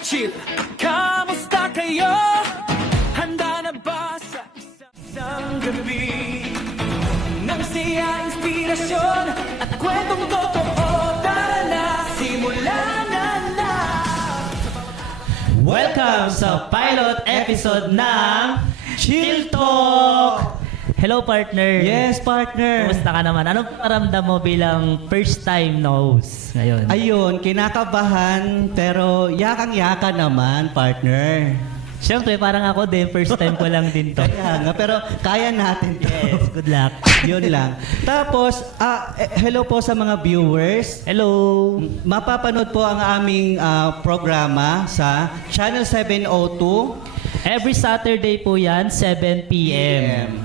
chill. Kamusta kayo? Handa na ba sa isang gabi ng siya, inspirasyon at kwentong totoo? Tara na, simulan na. Welcome sa pilot episode ng Chill Talk! Hello partner! Yes, partner. Kumusta ka naman? Anong paramdam mo bilang first time na host ngayon? Ayun, kinakabahan pero yakang-yaka naman, partner. Siyempre, parang ako din, first time ko lang din to. Kaya nga, pero kaya natin to. Yes, good luck. Yun lang. Tapos, hello po sa mga viewers. Hello! Mapapanood po ang aming programa sa Channel 702 Every Saturday po yan, 7 p.m.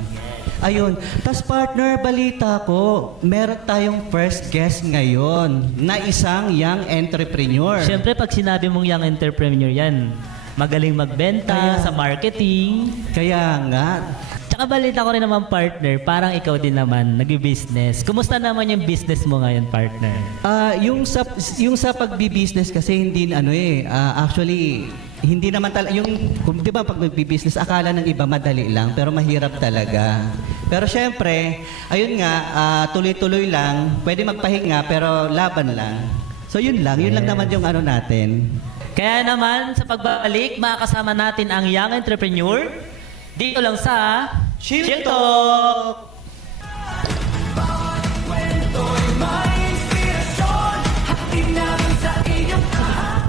Ayun. Tapos partner, balita ko, meron tayong first guest ngayon na isang young entrepreneur. Siyempre, pag sinabi mong young entrepreneur yan, magaling magbenta Kaya- sa marketing. Kaya nga. Tsaka balita ko rin naman partner, parang ikaw din naman, nag-business. Kumusta naman yung business mo ngayon partner? Yung sa pagbi-business kasi hindi actually hindi naman yung 'di ba pag nagbi-business akala ng iba madali lang pero mahirap talaga. Pero syempre, ayun nga tuloy-tuloy lang, pwede magpahinga pero laban lang. So yun lang naman yung natin. Kaya naman, sa pagbabalik, makakasama natin ang young entrepreneur dito lang sa Chill Talk! Kwento'y may inspirasyon, hatid namin sa iyong lahat.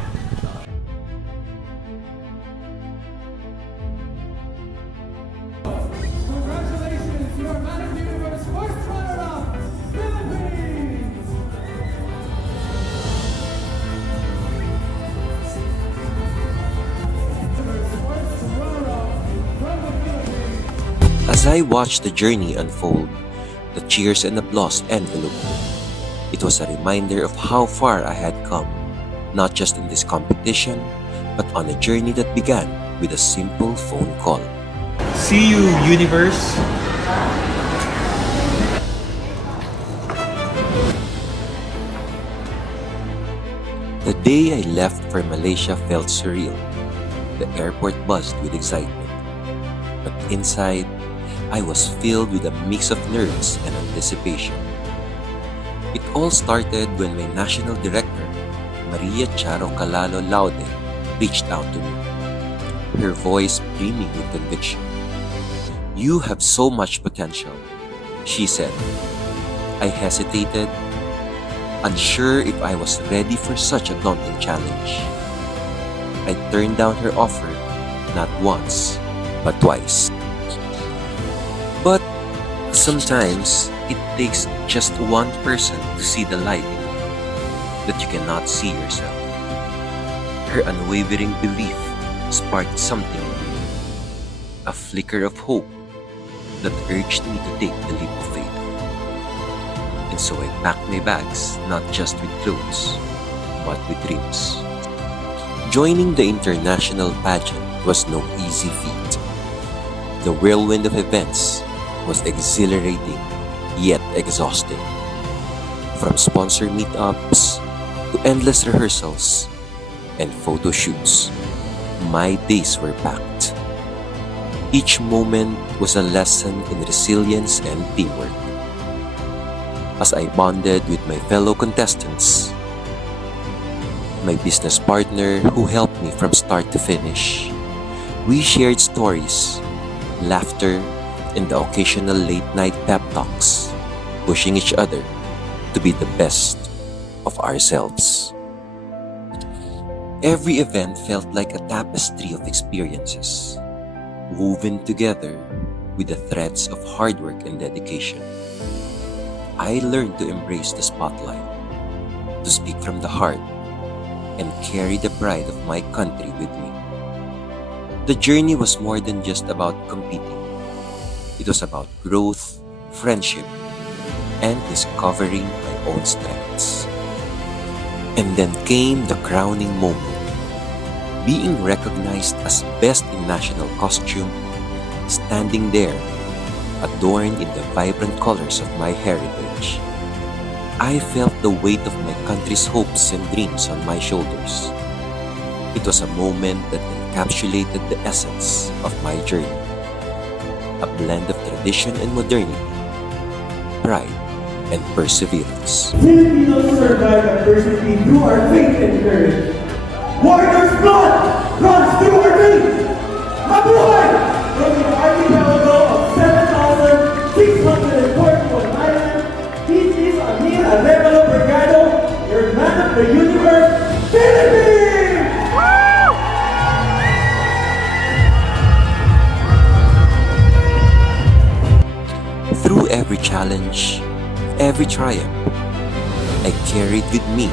Congratulations, you are Man of the Universe first runner-up, Philippines! First runner-up from the Philippines. As I watched the journey unfold, the cheers and applause enveloped me. It was a reminder of how far I had come, not just in this competition, but on a journey that began with a simple phone call. See you, universe. The day I left for Malaysia felt surreal. The airport buzzed with excitement. But inside, I was filled with a mix of nerves and anticipation. It all started when my national director, Maria Charo Calalo Laude, reached out to me, her voice brimming with conviction. "You have so much potential," she said. I hesitated, unsure if I was ready for such a daunting challenge. I turned down her offer not once, but twice. But sometimes it takes just one person to see the light in you that you cannot see yourself. Her unwavering belief sparked something in me, a flicker of hope that urged me to take the leap of faith. And so I packed my bags, not just with clothes, but with dreams. Joining the international pageant was no easy feat. The whirlwind of events was exhilarating, yet exhausting. From sponsor meetups to endless rehearsals and photo shoots, my days were packed. Each moment was a lesson in resilience and teamwork. As I bonded with my fellow contestants, my business partner who helped me from start to finish, we shared stories, laughter, and the occasional late-night pep talks, pushing each other to be the best of ourselves. Every event felt like a tapestry of experiences, woven together with the threads of hard work and dedication. I learned to embrace the spotlight, to speak from the heart, and carry the pride of my country with me. The journey was more than just about competing. It was about growth, friendship, and discovering my own strengths. And then came the crowning moment, being recognized as best in national costume, standing there, adorned in the vibrant colors of my heritage. I felt the weight of my country's hopes and dreams on my shoulders. It was a moment that encapsulated the essence of my journey. A blend of tradition and modernity, pride and perseverance. Filipinos survive adversity through our faith and courage. Warriors' blood runs through our veins. Mabuhay! From the archipelago of 7,641 islands, this is Amir Arevalo Brigado, your man of the universe, Philippines! Through every challenge, every triumph, I carried with me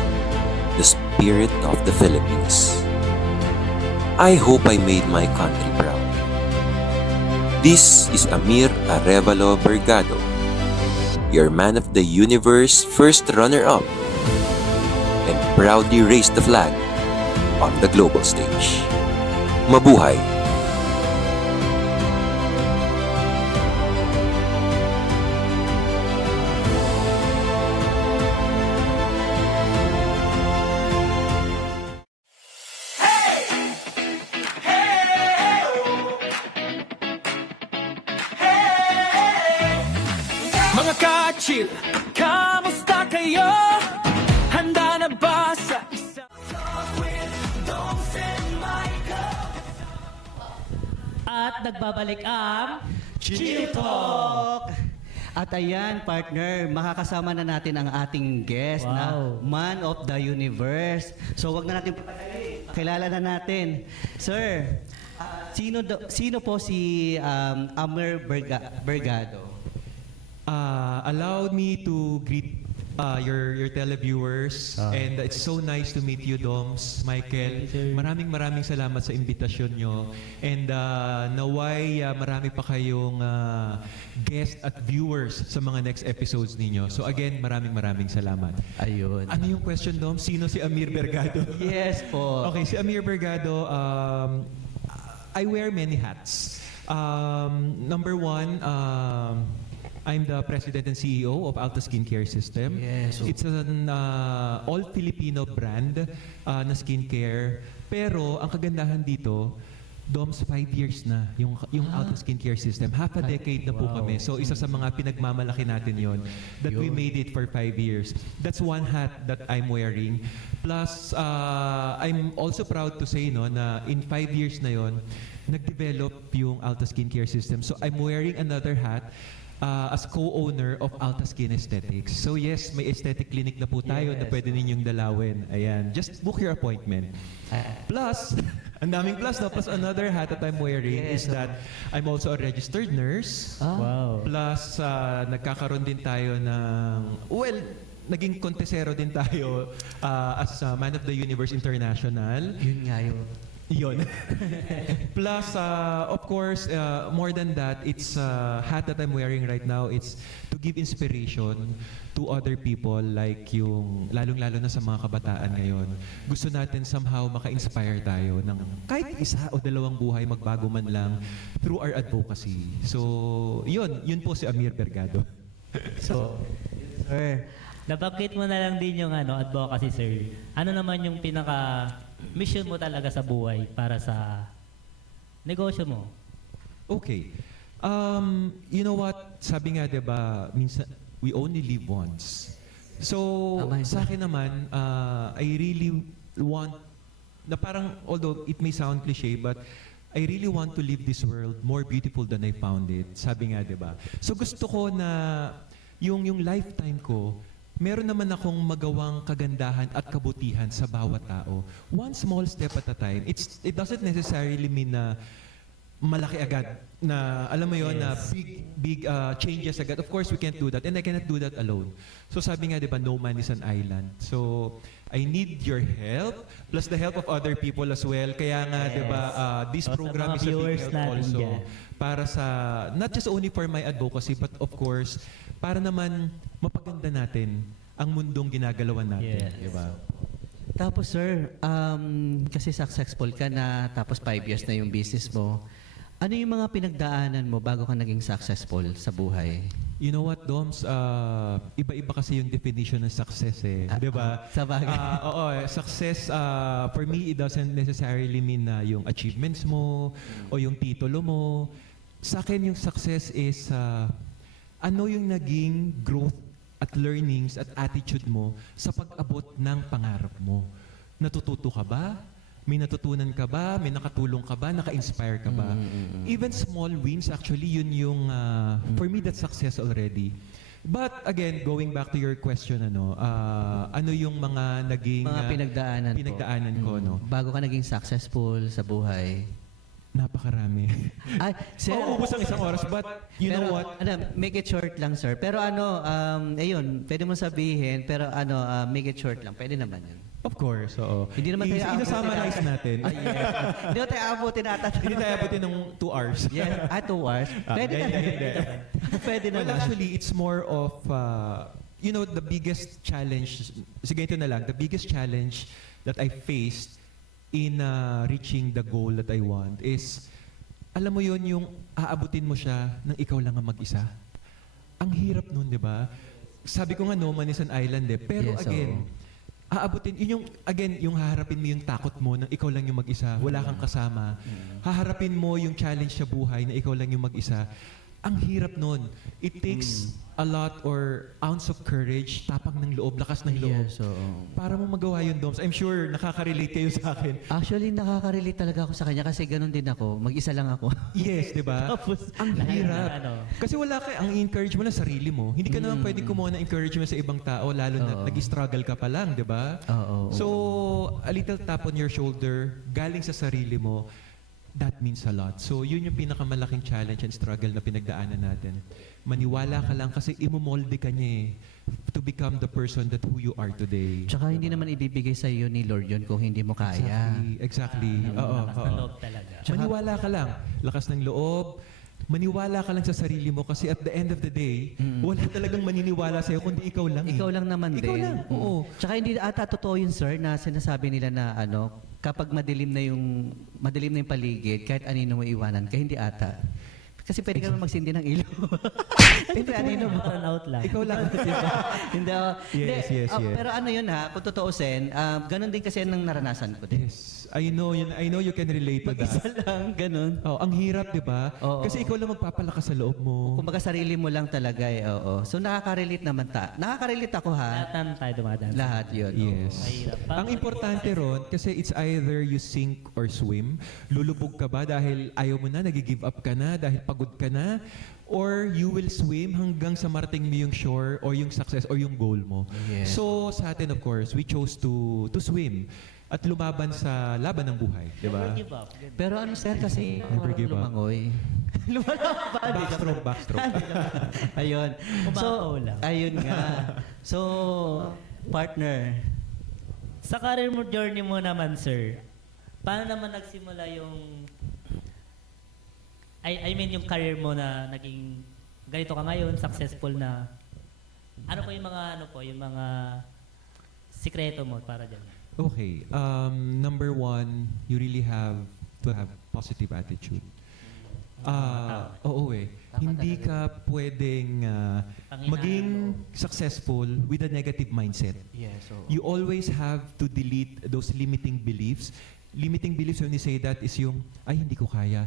the spirit of the Philippines. I hope I made my country proud. This is Amir Arevalo Bergado, your man of the universe first runner-up, and proudly raised the flag on the global stage. Mabuhay! Mga ka-chill, kamusta kayo? Handa na ba sa isang At nagbabalik ang Chill Talk! At ayan, partner, makakasama na natin ang ating guest na Wow. Man of the Universe. So wag na natin kilala na natin. Sir, sino po si Amir Bergado? Allow me to greet your televiewers, and it's so nice to meet you, Doms, Michael. Maraming salamat sa imbitasyon nyo, and naway marami pa kayong guest at viewers sa mga next episodes ninyo. So again, maraming salamat. Ayun. Ano yung question, Doms? Sino si Amir Bergado? Yes po. Okay, si Amir Bergado, I wear many hats. Number one, I'm the president and CEO of Alta Skincare System. Yes. It's an all-Filipino brand na skincare. Pero ang kagandahan dito, Doms, 5 years na yung Alta Skincare System. Half a decade na po kami. So isa sa mga pinagmamalaki natin yon that we made it for 5 years. That's one hat that I'm wearing. Plus, I'm also proud to say no, na in 5 years na yon, nag-develop yung Alta Skincare System. So I'm wearing another hat as co-owner of Alta Skin Aesthetics. So yes, may aesthetic clinic na po tayo na pwede ninyong dalawin. Ayan, just book your appointment. Plus, ang daming plus, no? Plus another hat that I'm wearing is that I'm also a registered nurse. Wow. Plus, nagkakaroon din tayo ng, well, naging kontesero din tayo as Man of the Universe International. Yun nga yun. Yun. Plus, of course, more than that, it's a hat that I'm wearing right now. It's to give inspiration to other people, like yung, lalong-lalo na sa mga kabataan ngayon. Gusto natin somehow maka-inspire tayo ng kahit isa o dalawang buhay, magbago man lang, through our advocacy. So, yun po si Amir Bergado. So, sir, Nabanggit mo na lang din yung advocacy, sir. Ano naman yung pinaka-mission mo talaga sa buhay para sa negosyo mo? Okay. You know what? Sabi nga, diba, minsan, we only live once. So, Tama yun. sa akin naman, I really want, na parang, although it may sound cliche, but I really want to leave this world more beautiful than I found it. Sabi nga, diba? So, gusto ko na yung lifetime ko, meron naman akong magawang kagandahan at kabutihan sa bawat tao. One small step at a time. It doesn't necessarily mean na malaki agad, na alam mo yon, na big changes agad. Of course, we can't do that, and I cannot do that alone. So sabi nga, di ba, no man is an island. So I need your help, plus the help of other people as well. Kaya nga, di ba, this O, sa program mga is a big viewers help natin also dyan. para sa, not just only for my advocacy, but of course, para naman mapaganda natin ang mundong ginagalawan natin. Yes. Di ba? tapos sir, kasi successful ka na, tapos 5 years na yung business mo. Ano yung mga pinagdaanan mo bago ka naging successful sa buhay? You know what, Doms? Iba-iba kasi yung definition ng success eh. Di ba? Sa bagay. Oo, success, for me, it doesn't necessarily mean na yung achievements mo o yung titulo mo. Sa akin, yung success is ano yung naging growth at learnings at attitude mo sa pag-abot ng pangarap mo. Natututo ka ba? May natutunan ka ba? May nakatulong ka ba? Naka-inspire ka ba? Even small wins, actually, yun yung, for me, that's success already. But again, going back to your question, ano yung mga naging Mga pinagdaanan ko, no? Bago ka naging successful sa buhay. Napakarami. Ay, sir. Mauubos ang isang oras, but you pero, know what? Make it short lang, sir. Pero ayun, pwede mo sabihin, pero make it short lang. Pwede naman yun. Of course, oo. Hindi naman tayo Ina-summarize natin. Ay, yes. Hindi naman tayo abutin ata. Hindi tayo abutin ng 2 hours. Yes, 2 hours. Pwede hindi, naman. hindi. Pwede Well, naman. actually, it's more of, the biggest challenge, sige ito na lang, the biggest challenge that I faced in reaching the goal that I want is, alam mo yun, yung aabutin mo siya nang ikaw lang ang mag-isa. Ang hirap nun, di ba? Sabi ko nga, no man is an island eh. Pero Yes, again, aabutin, yung haharapin mo yung takot mo nang ikaw lang yung mag-isa, wala kang kasama. Haharapin mo yung challenge sa buhay na ikaw lang yung mag-isa. Ang hirap nun. It takes a lot or ounce of courage, tapang ng loob, lakas ng loob. Yes, oo. Para mo magawa yun, Doms. I'm sure nakaka-relate kayo sa akin. Actually, nakaka-relate talaga ako sa kanya kasi ganun din ako. Mag-isa lang ako. Yes, di ba? Tapos, Ang lahat hirap. na, ano. Kasi wala ka, ang encourage mo na sarili mo. Hindi ka naman pwede kumuha ng encouragement sa ibang tao, lalo na Oo. nag-struggle ka pa lang, di ba? Oo. So, a little tap on your shoulder, galing sa sarili mo, that means a lot. So, yun yung pinakamalaking challenge and struggle na pinagdaanan natin. Maniwala ka lang kasi imomolde ka niya eh, to become the person that who you are today. Tsaka hindi naman ibibigay sa iyo ni Lord yun kung hindi mo kaya. Exactly. Oo. Lakas ng loob talaga. Maniwala ka lang. Lakas ng loob. Maniwala ka lang sa sarili mo kasi at the end of the day, wala talagang maniniwala sa'yo kundi ikaw lang eh. Ikaw lang naman Ikaw din. lang, oo. Tsaka hindi ata totoo yun, sir, na sinasabi nila na kapag madilim na yung paligid, kahit anino mo iwanan ka, hindi ata. Kasi pwede ka naman magsindi ng ilaw. Hindi, anino mo. Turn out lang. Ikaw lang. Hindi, Yes, yes, yes. Pero ano yun kung tutuusin, ganun din kasi ang naranasan ko din. Yes. I know you can relate to Isa that. lang, ganun. Oh, ang hirap, 'di ba? Oo. Kasi ikaw lang magpapalakas sa loob mo. Kumbaga sarili mo lang talaga oo. So nakaka-relate naman Nakaka-relate ako Lahat ha. naman tayo dumadaan. Lahat yun. Yes. Mahirap. Ang importante ron, kasi it's either you sink or swim. Lulubog ka ba dahil ayaw mo na, nag-give up ka na, dahil pagod ka na, or you will swim hanggang sa marating mo yung shore or yung success or yung goal mo. Yes. So sa atin, of course, we chose to swim at lumaban sa laban ng buhay, di ba? Never give up. Pero ano sir kasi Never give up. lumangoy. Backstroke. Ayun. Umapaw lang. Ayun nga. So, partner. Sa career mo, journey mo naman, sir, paano naman nagsimula yung I mean yung career mo na naging ganito ka ngayon, successful na. Ano po yung mga sikreto mo para diyan? Okay. Number one, you really have to have positive attitude. Oo eh. Hindi ka pwedeng maging successful with a negative mindset. Yes. So, You always have to delete those limiting beliefs. Limiting beliefs, when you say that, is yung, ay, hindi ko kaya.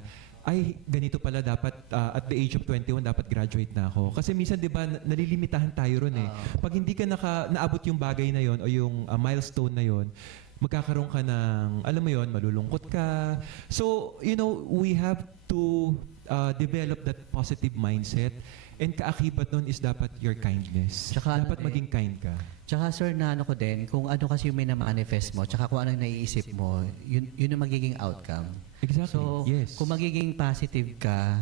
Ay, ganito pala dapat, at the age of 21, dapat graduate na ako. Kasi minsan, di ba, nalilimitahan tayo ron eh. Pag hindi ka naabot yung bagay na yon o yung milestone na yon, magkakaroon ka ng, alam mo yon, malulungkot ka. So, we have to develop that positive mindset. And kaakibat nun is dapat your kindness. Tsaka dapat maging kind ka. Tsaka sir, na ko din, kung ano kasi yung may na-manifest mo, tsaka kung ano yung naiisip mo, yun ang magiging outcome. Exactly. So, yes. kung magiging positive ka,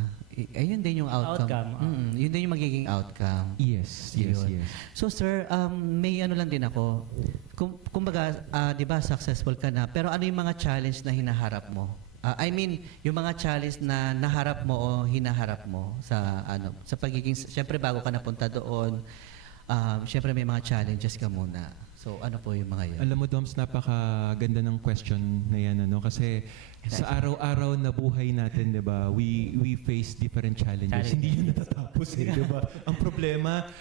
ayun din yung outcome. Yun din yung magiging outcome. Yes, yes, Yun. yes. So sir, may ano lang din ako. Kumbaga, di ba successful ka na, pero ano yung mga challenge na hinaharap mo? I mean, yung mga challenge na naharap mo o hinaharap mo sa pagiging, syempre bago ka napunta doon, syempre may mga challenges ka muna. So ano po yung mga yun? Alam mo, Doms, napakaganda ng question na yan, ano? Kasi sa araw-araw na buhay natin, di ba, we face different challenges. Hindi yun natatapos, eh, di ba? Ang problema,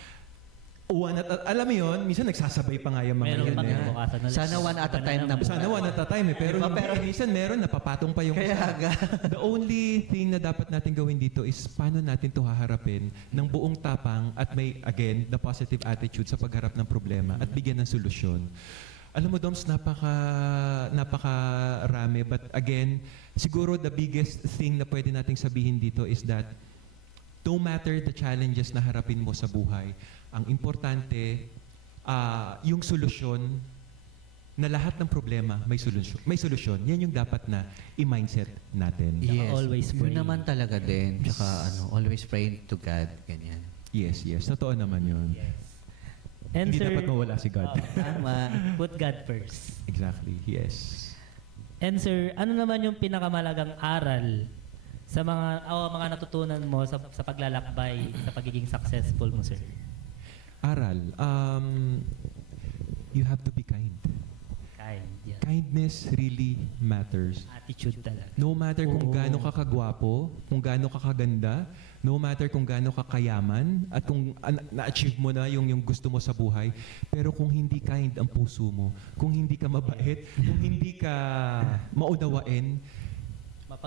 alam mo yun, minsan nagsasabay pa nga yung mga Meron yan. pang Eh. bukasan ulit. Sana one at a time na. Sana one at a time, eh. Pero, minsan meron, napapatong pa yung Kaya isa. aga. The only thing na dapat natin gawin dito is paano natin to haharapin ng buong tapang at may, again, the positive attitude sa pagharap ng problema at bigyan ng solusyon. Alam mo, Doms, napakarami. But again, siguro the biggest thing na pwede nating sabihin dito is that no matter the challenges na harapin mo sa buhay, ang importante, yung solusyon, na lahat ng problema may solusyon. May solusyon. Yan yung dapat na i-mindset natin. Yes. always Yun pray. naman talaga din. Tsaka always praying to God. Ganyan. Yes, yes. Totoo naman yun. And Hindi sir, dapat mawala si God. Tama. put God first. Exactly. Yes. And sir, ano naman yung pinakamalagang aral sa mga natutunan mo sa paglalakbay, sa pagiging successful mo, sir? Aral. You have to be kind. Kind, yan. Kindness really matters. Attitude talaga. No matter kung gaano ka kagwapo, kung gaano ka kaganda, no matter kung gaano ka kayaman, at kung na-achieve mo na yung gusto mo sa buhay, pero kung hindi kind ang puso mo, kung hindi ka mabait, kung hindi ka maunawain,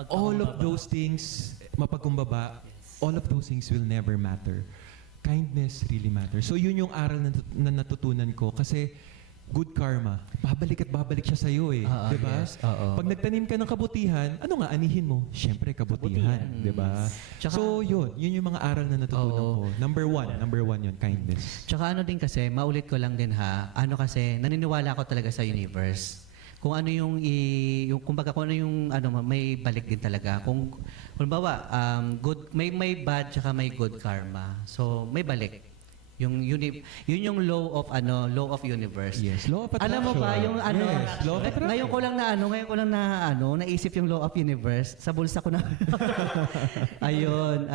all of those things, mapagkumbaba, all of those things will never matter. Kindness really matters. So yun yung aral na natutunan ko kasi good karma. Babalik at babalik siya sa'yo eh. Oo, Di ba? yes, oo. Pag nagtanim ka ng kabutihan, ano nga anihin mo? Siyempre, kabutihan. Di ba? Tsaka- So yun yung mga aral na natutunan ko. Number one yun, kindness. Tsaka ano din kasi, maulit ko lang din ha, ano kasi, naniniwala ako talaga sa universe. Kung ano yung kumbaga kung ano yung may balik din talaga. Kung halimbawa, good may bad tsaka may good karma. So may balik. Yun yung law of universe. Yes, law of Alam mo ba attraction. yung Yes, law of attraction. ngayon ko lang naisip yung law of universe sa bulsa ko na. ayun,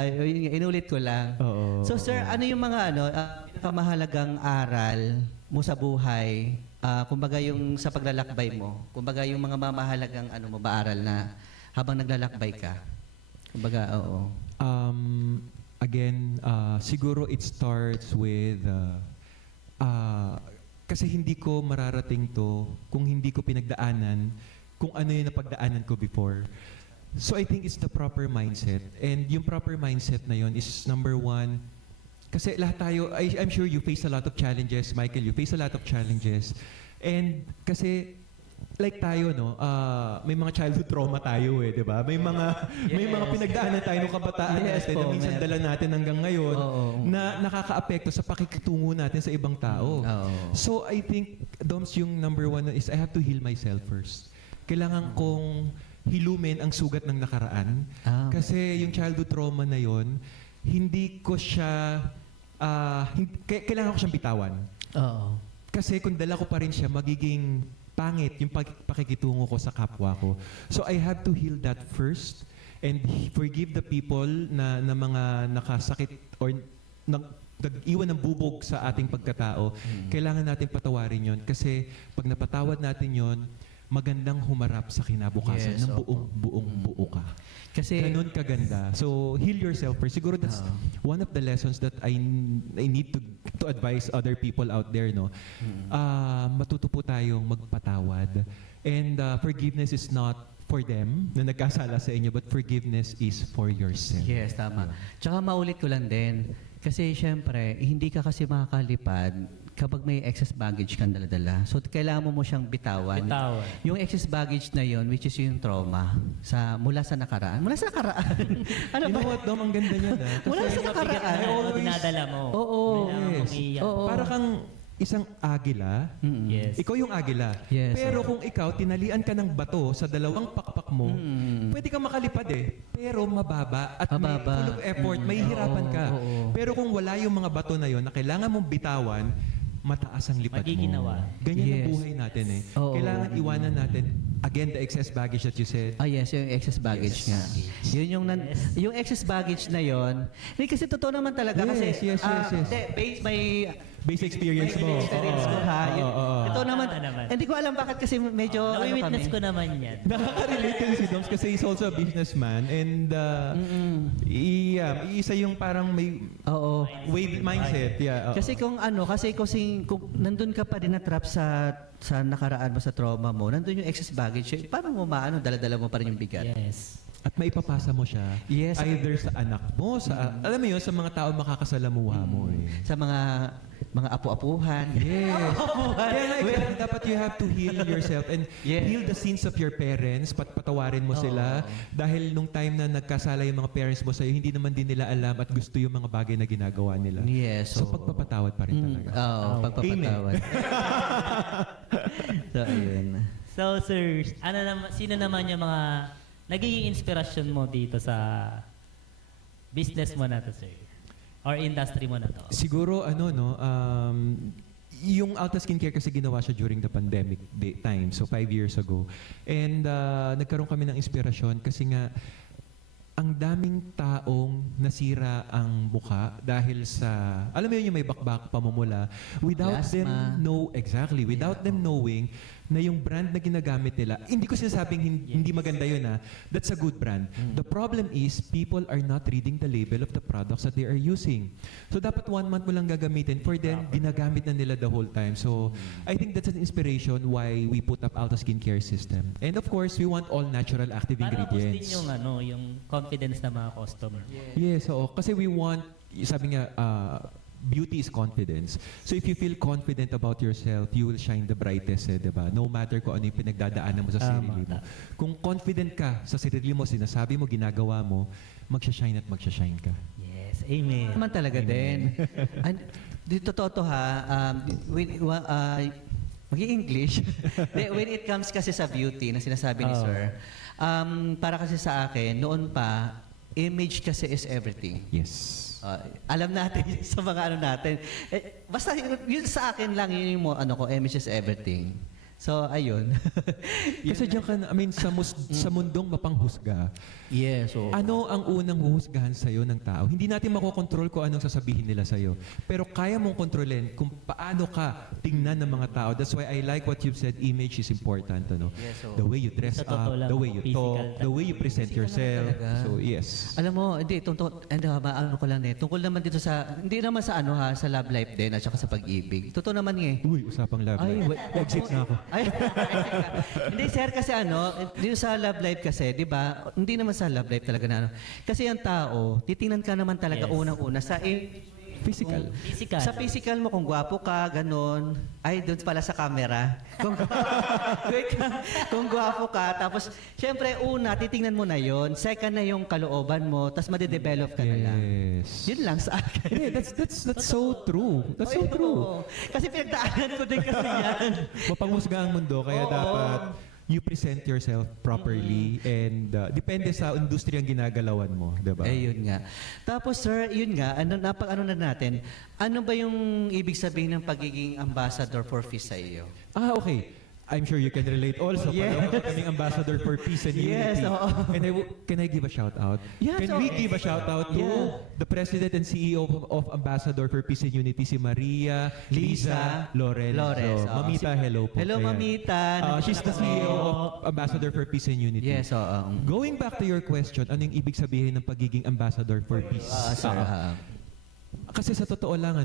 inulit ko lang. Oo. So sir, ano yung mga pinakamahalagang aral mo sa buhay? Kumbaga yung sa paglalakbay mo, kumbaga yung mga mamahalagang aral na habang naglalakbay ka. Kumbaga, oo. Again, siguro it starts with kasi hindi ko mararating to kung hindi ko pinagdaanan kung ano yung napagdaanan ko before. So I think it's the proper mindset. And yung proper mindset na yun is number one, kasi lahat tayo, I'm sure you face a lot of challenges, Michael, you face a lot of challenges. And kasi like tayo, no, may mga childhood trauma tayo eh, di ba? May mga pinagdaanan tayo ng kabataan Yes natin po, na minsan meron. dala natin hanggang ngayon Oo. na nakakaapekto sa pakikitungo natin sa ibang tao. Oo. So I think, Doms, yung number one is I have to heal myself first. Kailangan kong hilumin ang sugat ng nakaraan. Kasi yung childhood trauma na yon, hindi ko siya, kailangan ko siyang bitawan. Oo. Kasi kung dala ko pa rin siya, magiging pangit yung pakikitungo ko sa kapwa ko. So I have to heal that first and forgive the people na mga nakasakit or nag-iwan ng bubog sa ating pagkatao. Kailangan natin patawarin yon kasi pag napatawad natin yon, magandang humarap sa kinabukasan Yes, ng opo. buong buo ka. Kasi Ganun kaganda. So, heal yourself first. Siguro that's one of the lessons that I need to advise other people out there, no? Matuto po tayong magpatawad. And forgiveness is not for them na nagkasala sa inyo, but forgiveness is for yourself. yes, tama. Tsaka maulit ko lang din, kasi syempre, hindi ka kasi makakalipad kapag may excess baggage kang daladala. So, kailangan mo siyang bitawan. Bitawan. Yung excess baggage na yon, which is yung trauma, mula sa nakaraan. Mula sa nakaraan. Ano You ba? know what, Dom? Ang ganda niya, Wala sa nakaraan. I always dinadala mo. Oo. Kailangan mong Yes. iyak. Oo. Para kang isang agila. Yes. Ikaw yung agila. Yes. Pero kung ikaw, tinalian ka ng bato sa dalawang pakpak mo, pwede kang makalipad eh. Pero mababa at may Mababa. full of effort, may hirapan ka. Oo. Pero kung wala yung mga bato na yon na kailangan mong bitawan, mataas ang lipad Magiginawa. mo. Ganyan ang Yes. buhay natin eh. Oo. Kailangan iwanan natin, again, the excess baggage that you said. Yes, yung excess baggage nga. Yun yung excess baggage na yon. Kasi totoo naman talaga Yes, kasi yes. based Base experience mo. Experience ko ha. Ito naman, Tama naman. hindi ko alam bakit kasi medyo ano Nami-witness kami. ko naman yan. Nakaka-relate din si Doms kasi he's also a businessman and isa yung parang may Oo. wave mindset. Yeah. Kasi kung kung nandun ka pa din na-trap sa nakaraan mo, sa trauma mo, nandun yung excess baggage, paano mo dala-dala mo pa rin yung bigat? Yes. At maipapasa mo siya Yes. either sa anak mo, alam mo yun, sa mga tao makakasalamuha mo eh. Sa mga apu-apuhan. Yes. Kaya nga, exactly, dapat you have to heal yourself and Yes. heal the sins of your parents, patawarin mo sila. Dahil nung time na nagkasala yung mga parents mo sa'yo, hindi naman din nila alam at gusto yung mga bagay na ginagawa nila. Yes. So pagpapatawad pa rin talaga. Oo, pagpapatawad. So, ayun. So, sir, sino naman yung mga nagiging inspirasyon mo dito sa business mo na to, sir? Or industry mo na to? Siguro yung Alta Skincare kasi ginawa siya during the pandemic time, so 5 years ago. And nagkaroon kami ng inspirasyon kasi nga ang daming taong nasira ang mukha dahil sa, alam mo yun, yung may bakbak, pamumula, without them without them knowing na yung brand na ginagamit nila, hindi ko sinasabing hindi maganda yun that's a good brand. The problem is, people are not reading the label of the products that they are using. So dapat 1 month mo lang gagamitin, for them, ginagamit na nila the whole time. So I think that's an inspiration why we put up Alta Skincare System. And of course, we want all natural active Para boost din ingredients. yung confidence ng mga customer. Yes, oo. Kasi we want, sabi nga, beauty is confidence. So if you feel confident about yourself, you will shine the brightest, diba? No matter kung ano yung pinagdadaanan mo sa sarili mo. Kung confident ka sa sarili mo, sinasabi mo, ginagawa mo, magsha-shine at magsha-shine ka. Yes, amen. Naman talaga din. Dito totoo ha, mag-i-English. When it comes kasi sa beauty na sinasabi ni Sir, para kasi sa akin, noon pa, image kasi is everything. Yes. Alam natin yun sa mga natin. Basta yun sa akin lang, yun yung image is everything. So, ayun. Kasi diyan ka, sa mundong mapanghusga, Yes. ano ang unang huhusgahan sa'yo ng tao? Hindi natin makokontrol kung anong sasabihin nila sa'yo. Pero kaya mong kontrolin kung paano ka tingnan ng mga tao. That's why I like what you've said, image is important. Yes, The way you dress Sa totoo up, lang, the way you physical talk, the way you present yourself. talaga. So, yes. Alam mo, hindi, ano ko lang tungkol naman dito hindi naman sa sa love life din at saka sa pag-ibig. Totoo naman Uy, usapang love life. Exit na ako. Ay, hindi sir kasi dito sa love life kasi, 'di ba? Hindi naman sa love life talaga na Kasi yung tao, titingnan ka naman talaga Yes. unang-una sa Physical. Physical. Sa physical mo, kung gwapo ka, ganun. Ay, doon pala sa camera. Kung gwapo ka, tapos, syempre, una, titingnan mo na yon. Second na yung kalooban mo, tapos madedevelop ka na lang. Yes. Yun lang sa akin. Yeah, that's so true. That's so true. Oo. Kasi pinagdaanan ko din kasi yan. Mapanghusga ang mundo, kaya dapat you present yourself properly and depende sa industriya ang ginagalawan mo, diba? Yun nga. Tapos sir, yun nga, na natin, ano ba yung ibig sabihin ng pagiging ambassador for peace sa iyo? Okay. I'm sure you can relate also. Yes. Pareho ka kaming ambassador for peace and Yes, unity. oo. And can I give a shout out? Yes, Can we oo. give a shout out to the President and CEO of Ambassador for Peace and Unity, si Maria Liza Lorenzo. oo. Mamita, hello po. Hello, Ayan. Mamita. She's the CEO of Ambassador for Peace and Unity. Yes, oo. Going back to your question, ano yung ibig sabihin ng pagiging ambassador for peace? Sir, Kasi sa totoo lang,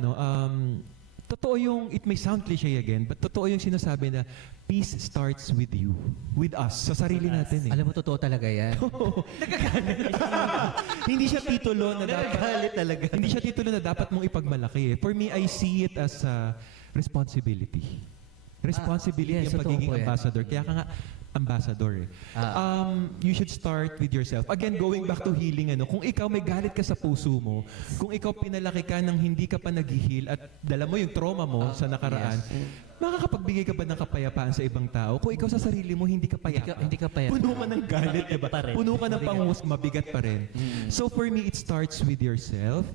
totoo yung, it may sound cliche again, but totoo yung sinasabi na peace starts with you, with us, sa sarili natin eh. alam mo, totoo talaga yan. Hindi siya titulo na Nagagalit talaga. Hindi siya titulo na dapat mong ipagmalaki eh. For me, I see it as a responsibility. Responsibility yes, ang totoo pagiging po yan. ambassador. Kaya ka nga, ambassador eh. You should start with yourself. Again, going back to healing, kung ikaw may galit ka sa puso mo, kung ikaw pinalaki ka nang hindi ka pa nag-heal at dala mo yung trauma mo sa nakaraan, makakapagbigay ka ba ng kapayapaan sa ibang tao? Kung ikaw sa sarili mo, hindi ka payapa. Hindi ka payapa. Puno ka ng galit, diba? Pa rin. Puno ka ng panghus, mabigat pa rin. So for me, it starts with yourself.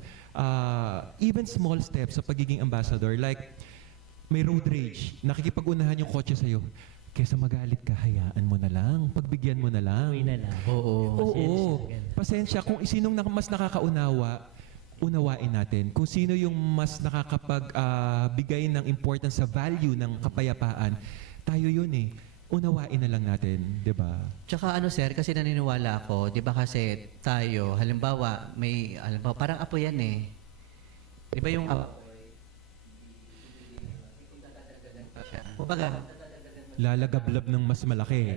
Even small steps sa pagiging ambassador, like may road rage, nakikipag-unahan yung kotse sa'yo. Kesa magalit ka, hayaan mo na lang. Pagbigyan mo na lang. Uwi na lang. Oo. Oo. Pasensya. Pasensya. Kung sinong mas nakakaunawa, unawain natin kung sino yung mas nakakapagbigay ng importance sa value ng kapayapaan. Tayo yun eh. Unawain na lang natin, di ba? Tsaka ano sir, kasi naniniwala ako, di ba kasi tayo, halimbawa, parang apo yan eh. Di ba yung apo? Kumbaga, Lalagablab ng mas malaki.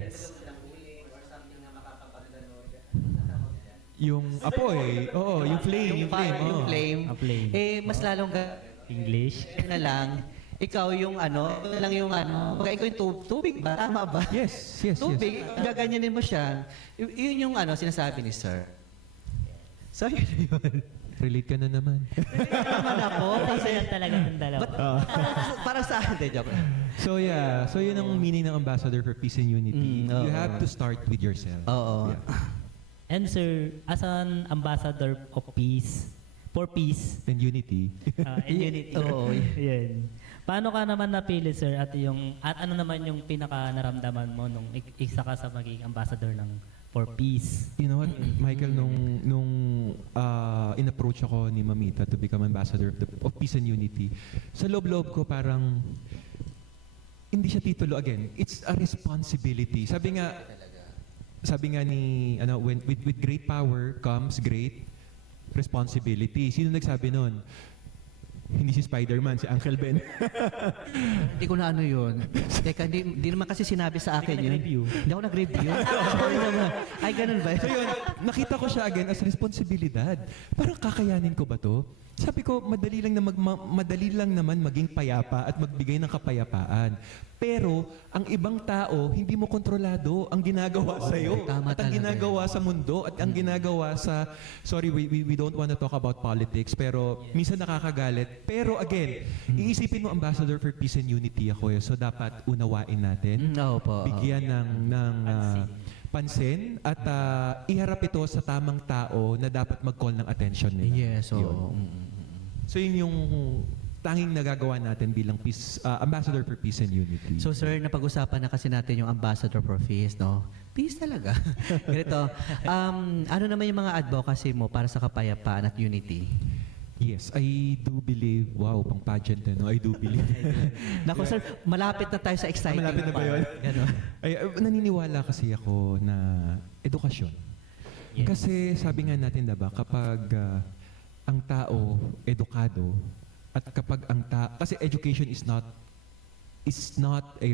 Yung apoy, oo, yung flame, yung flame. yung oo. flame, A flame. mas lalong English. na lang, ikaw yung kumbaga ikaw yung tubig ba? Tama ba? Yes, yes, yes. Tubig, gaganyanin mo siya. Yun yung sinasabi ni sir. So, yun yun. Relate ka na naman. Naman ako, Kasi yan talaga ng dalawa. para sa akin, joke. So yeah, so yun ang meaning ng Ambassador for Peace and Unity. You oo. have to start with yourself. Oo. Yeah. And sir, as an ambassador of peace, for peace, And unity. and unity. Oo. Yan. Paano ka naman napili, sir, at ano naman yung pinaka naramdaman mo nung isa ka sa maging ambassador ng for peace? You know what, Michael, nung in-approach ako ni Mamita to become ambassador of Peace and Unity, sa loob-loob ko parang hindi siya titulo again. It's a responsibility. Sabi nga ni with great power comes great responsibility. Sino nagsabi nun? Hindi si Spider-Man, si Uncle Ben. Hindi ko na ano yun. Teka, hindi naman kasi sinabi sa akin yun. nag-review. Hindi ako nag-review. Sorry naman. Ay, ganun ba? So yun, nakita ko siya again as responsibilidad. Parang kakayanin ko ba to? Sabi ko, madali lang naman maging payapa at magbigay ng kapayapaan. Pero, ang ibang tao, hindi mo kontrolado ang ginagawa sa'yo. Tama At ang talaga. ginagawa sa mundo, at ang ginagawa sa... Sorry, we don't want to talk about politics, pero minsan nakakagalit. Pero again, iisipin mo, Ambassador for Peace and Unity ako. So, dapat unawain natin. Oo po. Bigyan ng pansin at iharap ito sa tamang tao na dapat mag-call ng attention nila. Yes, Yun. oo. So yun yung tanging nagagawa natin bilang Ambassador for Peace and Unity. So sir, napag-usapan na kasi natin yung Ambassador for Peace, no? Peace talaga. Ganito. Ano naman yung mga advocacy mo para sa kapayapaan at unity? Yes, I do believe, wow, pang pageant no? I do believe. Naku sir, malapit na tayo sa exciting Malapit na ba part. yun? Ganon. Naniniwala kasi ako na edukasyon. Yes. Kasi sabi nga natin, diba, kapag ang tao edukado at kapag kasi education is not a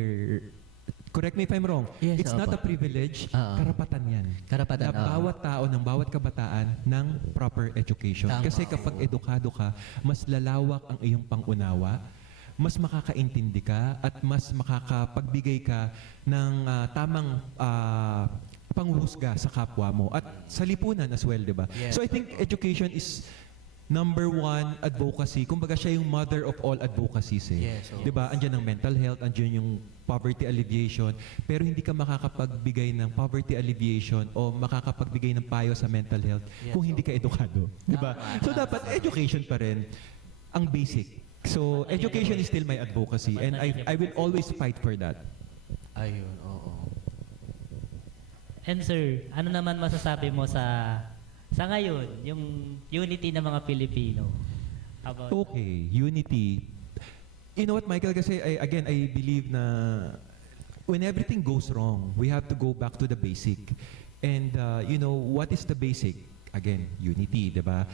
correct me if I'm wrong. Yes, It's not opo. a privilege, Oo. karapatan yan. Karapatan, Na oo. bawat tao, ng bawat kabataan ng proper education. Tama. Kasi kapag edukado ka, mas lalawak ang iyong pangunawa, mas makakaintindi ka at mas makakapagbigay ka ng tamang panghuhusga sa kapwa mo at sa lipunan as well, di ba? Yes. So I think education is number one advocacy. Kumbaga siya yung mother of all advocacies eh. Yes, oo. 'Di ba? Andiyan ang mental health, andiyan yung poverty alleviation, pero hindi ka makakapagbigay ng poverty alleviation o makakapagbigay ng payo sa mental health kung hindi ka edukado, 'di ba? So dapat education pa rin ang basic. So education is still my advocacy and I will always fight for that. Ayun, oo. And sir, ano naman masasabi mo sa ngayon, yung unity ng mga Pilipino? About Okay, unity. You know what, Michael? Kasi I believe na when everything goes wrong, we have to go back to the basic. And what is the basic? Again, unity, di ba?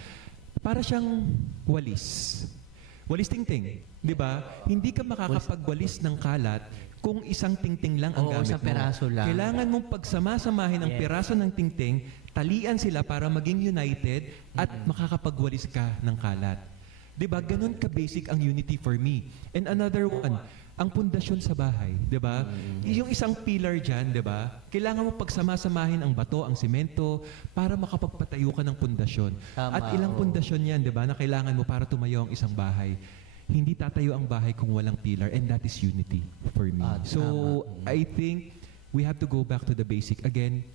Para siyang walis. Walis tingting, di ba? Hindi ka makakapagwalis ng kalat kung isang tingting lang ang Oo, gamit isang mo. peraso lang. Kailangan mong pagsamasamahin ang Yes. piraso ng tingting, talian sila para maging united at makakapagwalis ka ng kalat. 'Di ba? Ganun ka-basic ang unity for me. And another one, ang pundasyon sa bahay, 'di ba? Yung isang pillar diyan, 'di ba? Kailangan mo pagsamasamahin ang bato, ang semento para makapagpatayo ka ng pundasyon. Tama, At ilang oo. pundasyon 'yan, 'di ba? Na kailangan mo para tumayo ang isang bahay. Hindi tatayo ang bahay kung walang pillar, and that is unity for me. So, I think we have to go back to the basic. Again,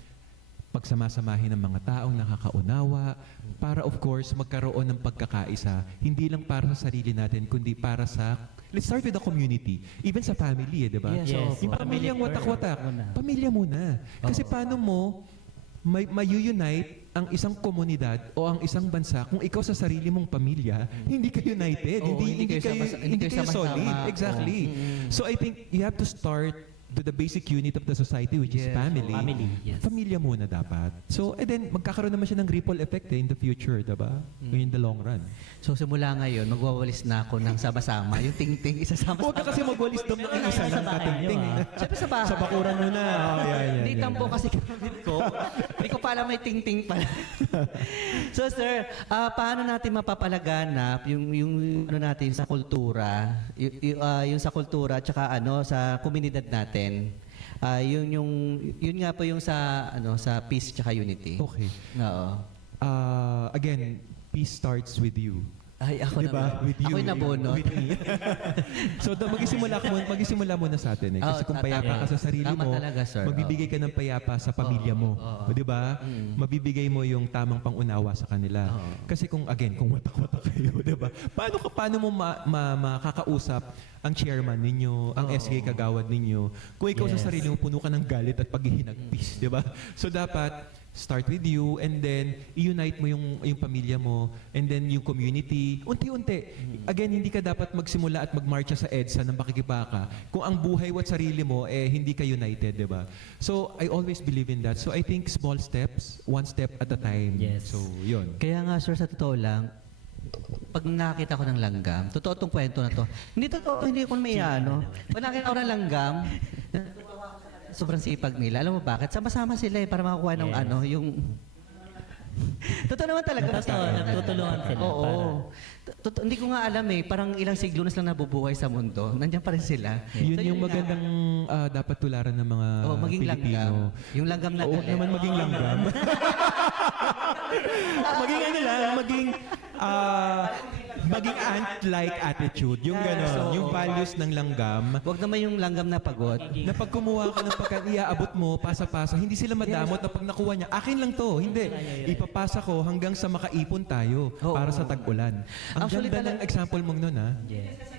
pagsamasamahin ng mga taong nakakaunawa para of course magkaroon ng pagkakaisa, hindi lang para sa sarili natin kundi para sa, let's start with the community, even sa family, di ba? Yes, Yes. Yung Family pamilyang first. watak-watak, Muna. pamilya muna. Kasi paano mo may unite ang isang komunidad o ang isang bansa, kung ikaw sa sarili mong pamilya, hindi ka united, Oo, hindi kayo solid. sama-sama. Exactly. So I think you have to start to the basic unit of the society, which is Yes. family. Family, yes. Pamilya muna dapat. So, and then, magkakaroon naman siya ng ripple effect in the future, diba? In the long run. So simula ngayon, magwawalis na ako ng sama-sama. Yung ting-ting, isasama Huwag ka kasi magwalis doon ng isa Sa ng bahay katingting. niyo, Siyempre sa bahay. Sa bakuran mo na. Oh, yan. Hindi tampo kasi gamit ko. Hindi ko pala may ting-ting pala. So sir, paano natin mapapalaganap yung ano natin sa kultura, yung sa kultura at saka sa komunidad natin? Yun nga po yung sa peace at unity. Okay. Oo. Again, peace starts with you. Ay, ako Diba? na. With you. Ako'y nabunot. With me. So, magsisimula muna sa atin. Kasi Oo, kung payapa ka sa sarili tama mo, talaga, sir. magbibigay ka ng payapa sa pamilya mo. Oo. Di ba? Mabibigay mo yung tamang pangunawa sa kanila. Oo. Kasi kung watak-watak kayo, di ba? Paano mo makakausap ang chairman ninyo, ang SK kagawad ninyo, kung ikaw sa sarili mo puno ka ng galit at paghihinagpis, di ba? So dapat start with you, and then i-unite mo yung pamilya mo, and then yung community. Unti-unti. Again, hindi ka dapat magsimula at magmarcha sa EDSA ng pakikibaka kung ang buhay at sarili mo hindi ka united, di ba? So I always believe in that. So I think small steps, one step at a time. Yes. So yun. Kaya nga sir, sa totoo lang, pag nakakita ko ng langgam, totoo tong kwento na to. Hindi totoo, hindi ko may Pag nakita ko ng langgam, sobrang sipag nila. Alam mo bakit? Sama-sama sila para makakuha ng yung... Totoo naman talaga. Totoo, nagtutulungan sila. Oo. Hindi ko nga alam parang ilang siglo na silang nabubuhay sa mundo. Nandiyan pa rin sila. Yun So, yung nga. magandang dapat tularan ng mga Maging Pilipino. langgam. Yung langgam na Huwag galit. naman maging langgam. maging ant-like attitude. Yung gano'n. Yung values ng langgam. Huwag naman yung langgam na pagod. Na pag kumuha ka ng pagkain, iaabot mo, pasa-pasa, hindi sila madamot na pag nakuha niya, akin lang to. Hindi. Ipapasa ko hanggang sa makaipon tayo para sa tag-ulan. Ang Actually, ganda ng example mong nun, ha? Yes.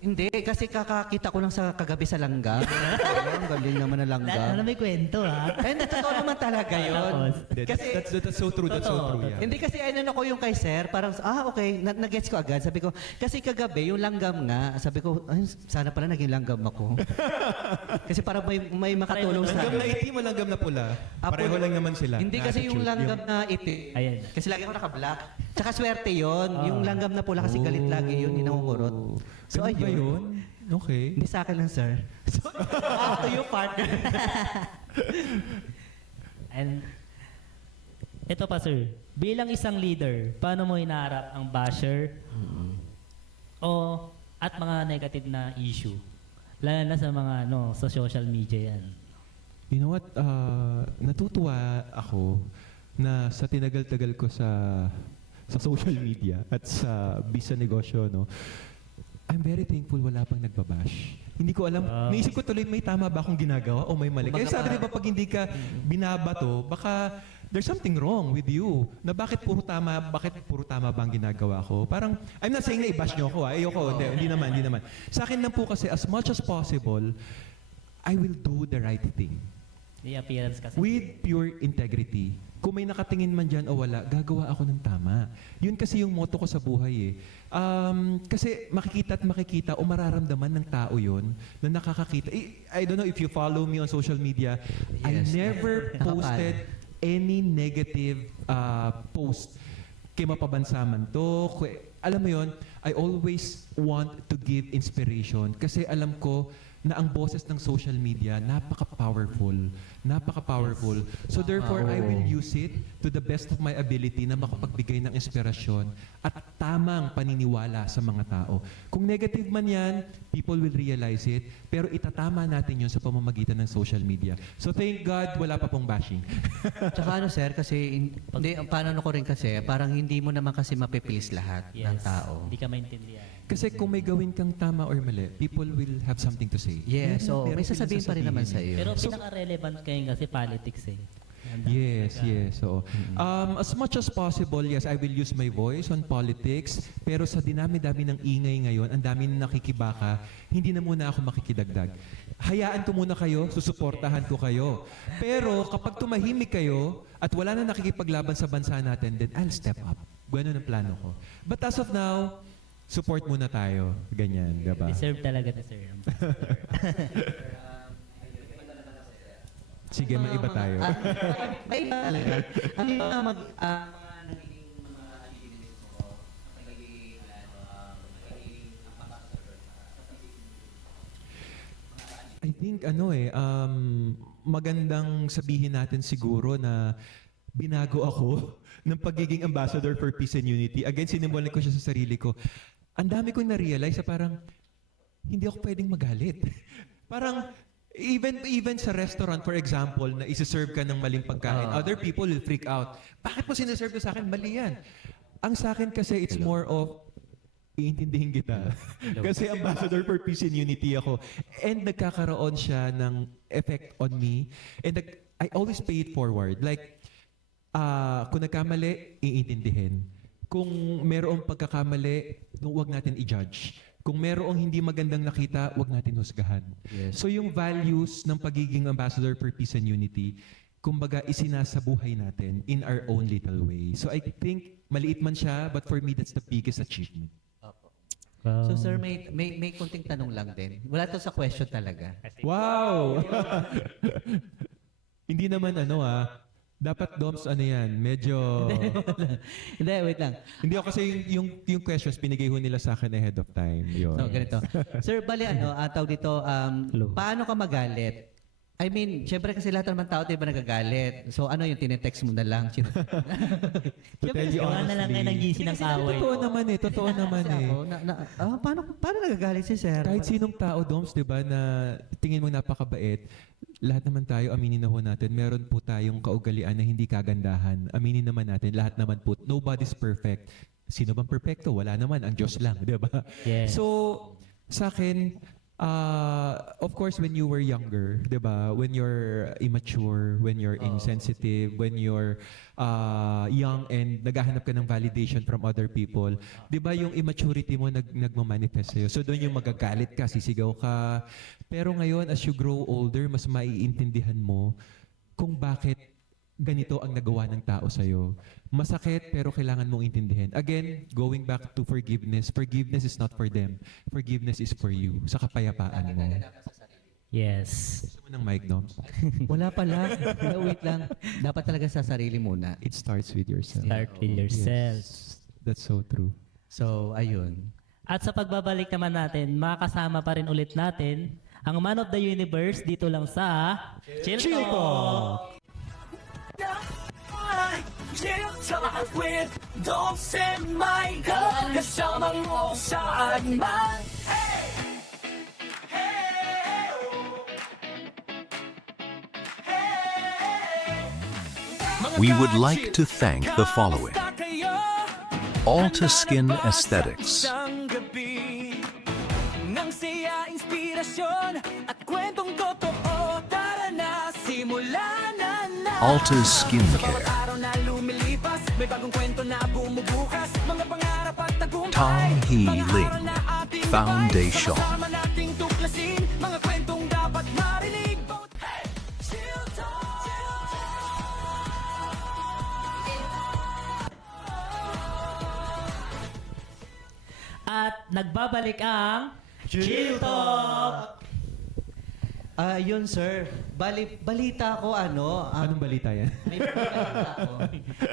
Hindi, kasi kakakita ko lang sa kagabi sa langgam. Ang galing naman na langgam. May kwento ha. Hindi, totoo naman talaga yun. That's so true. That's so true. Yeah. Hindi kasi ko yung kay sir, parang, okay, nag-gets ko agad. Sabi ko, kasi kagabi, yung langgam nga, sabi ko, ay, sana pala naging langgam ako. Kasi parang may makatulong sa Langgam na itim o langgam na pula? Pareho lang naman sila. Hindi kasi yung Attitude. langgam na itim. Ayan. Kasi lagi ako naka-black. Tsaka swerte yon. Yung langgam na pula kasi galit lagi yun, hindi nangungurot. So Ganun ba ayun. yun? Okay. Hindi sa akin lang, sir. So, to you, partner. And ito pa sir, bilang isang leader, paano mo inaharap ang basher at mga negative na issue? Lalo na sa mga sa social media yan. You know what? Natutuwa ako na sa tinagal-tagal ko sa social media at sa bisa negosyo, I'm very thankful wala pang nagbabash. Hindi ko alam. Naisip ko tuloy, may tama ba akong ginagawa o may mali? Kaya sabi diba, pag hindi ka binabato, baka there's something wrong with you. Na bakit puro tama ba ang ginagawa ko? Parang, I'm not saying na i-bash nyo ako. Ayoko, hindi naman. Sa akin lang po kasi, as much as possible, I will do the right thing. The appearance kasi. With pure integrity. Kung may nakatingin man dyan o wala, gagawa ako ng tama. Yun kasi yung motto ko sa buhay kasi makikita o mararamdaman ng tao yun na nakakakita. I don't know if you follow me on social media. I Yes. never posted any negative post. Kay mapabansa man to. Alam mo yun, I always want to give inspiration kasi alam ko na ang boses ng social media napaka-powerful. So therefore, I will use it to the best of my ability na makapagbigay ng inspirasyon at tamang paniniwala sa mga tao. Kung negative man yan, people will realize it, pero itatama natin yun sa pamamagitan ng social media. So thank God, wala pa pong bashing. Tsaka sir, kasi, paano ko rin kasi, parang hindi mo naman kasi mapiplease lahat ng tao. Hindi ka maintindihan. Kasi kung may gawin kang tama or mali, people will have something to say. Yes, Yan, so meron may silang sasabihin pa rin naman sa sasabihin. iyo. Pero pinaka-relevant ngayon kasi politics eh. Yes, yes. So, as much as possible, yes, I will use my voice on politics. Pero sa dinami-dami ng ingay ngayon, ang dami na nakikibaka, hindi na muna ako makikidagdag. Hayaan ko muna kayo, susuportahan ko kayo. Pero kapag tumahimik kayo at wala na nakikipaglaban sa bansa natin, then I'll step up. Ganun ang plano ko. But as of now, support muna tayo. Ganyan, diba? Deserve talaga to, sir. Sige, maiba tayo. May iba talaga. Ano yung mga mga nagiging mga activities mo, nagiging ambassador I think magandang sabihin natin siguro na binago ako ng pagiging ambassador for peace and unity. Again, sinimulan ko siya sa sarili ko. Ang dami kong na-realize na parang hindi ako pwedeng magalit. Parang even sa restaurant, for example, na isi-serve ka ng maling pagkain, other people will freak out. Bakit mo sinaserve ko sa akin? Mali yan. Ang sa akin kasi, it's more of iintindihin kita. Kasi ambassador for peace and unity ako. And nagkakaroon siya ng effect on me. And I always pay it forward. Like, kung nagkamali, iintindihin. Kung merong pagkakamali, huwag natin i-judge. Kung merong hindi magandang nakita, huwag natin husgahan. Yes. So yung values ng pagiging ambassador for peace and unity, kumbaga isinasabuhay natin in our own little way. So I think maliit man siya, but for me that's the biggest achievement. So sir, may kunting tanong lang din. Wala to sa question talaga. Wow! Hindi naman dapat Doms yan, medyo... Hindi, wait lang. Hindi ako kasi yung questions binigay ho nila sa akin ahead of time. Yun. So, ganito. Sir, bali tawag dito, paano ka magalit? I mean, syempre kasi lahat naman tao diba nagagalit. So ano yung tinetext mo na lang? To tell you Gawa na lang kayo ng GC ng away. Totoo naman totoo naman Paano nagagalit si sir? Kahit sinong tao, Doms, di ba, na tingin mo napakabait, lahat naman tayo, aminin na ho natin, meron po tayong kaugalian na hindi kagandahan. Aminin naman natin, lahat naman po, nobody's perfect. Sino bang perfecto? Wala naman, ang Diyos lang, di ba? Yes. So, sa akin, of course, when you were younger, di ba, when you're immature, when you're insensitive, when you're young and naghahanap ka ng validation from other people, di ba yung immaturity mo nagmamanifest sa'yo. So doon yung magagalit ka, sisigaw ka. Pero ngayon, as you grow older, mas maiintindihan mo kung bakit ganito ang nagawa ng tao sa'yo. Masakit, pero kailangan mong intindihin. Again, going back to forgiveness, forgiveness is not for them. Forgiveness is for you, sa kapayapaan mo. Yes. Gusto mo ng mic, Doms? Wala pala. Wait lang. Dapat talaga sa sarili muna. It starts with yourself. Start with yourself. That's so true. So, ayun. At sa pagbabalik naman natin, makakasama pa rin ulit natin ang Man of the Universe dito lang sa Chill Talk. Chill Talk with Doms and Michael. Kasama mo saan man. Hey! Hey! Hey! We would like to thank the following: Alta Skin Aesthetics, Nang siya inspirasyon at kwentong totoo, tara na, simula na. Alta Skincare, Araw na lumilipas, may bagong kwento na bumubukas, mga pangarap at tagumpay. Tang He Ling Na ating Foundation, sama nating tuklasin, mga kwentong dapat marinig. Hey! Chill Talk! At nagbabalik ang Chill Talk. Yun sir. Balita ko Anong balita yan? may balita ko.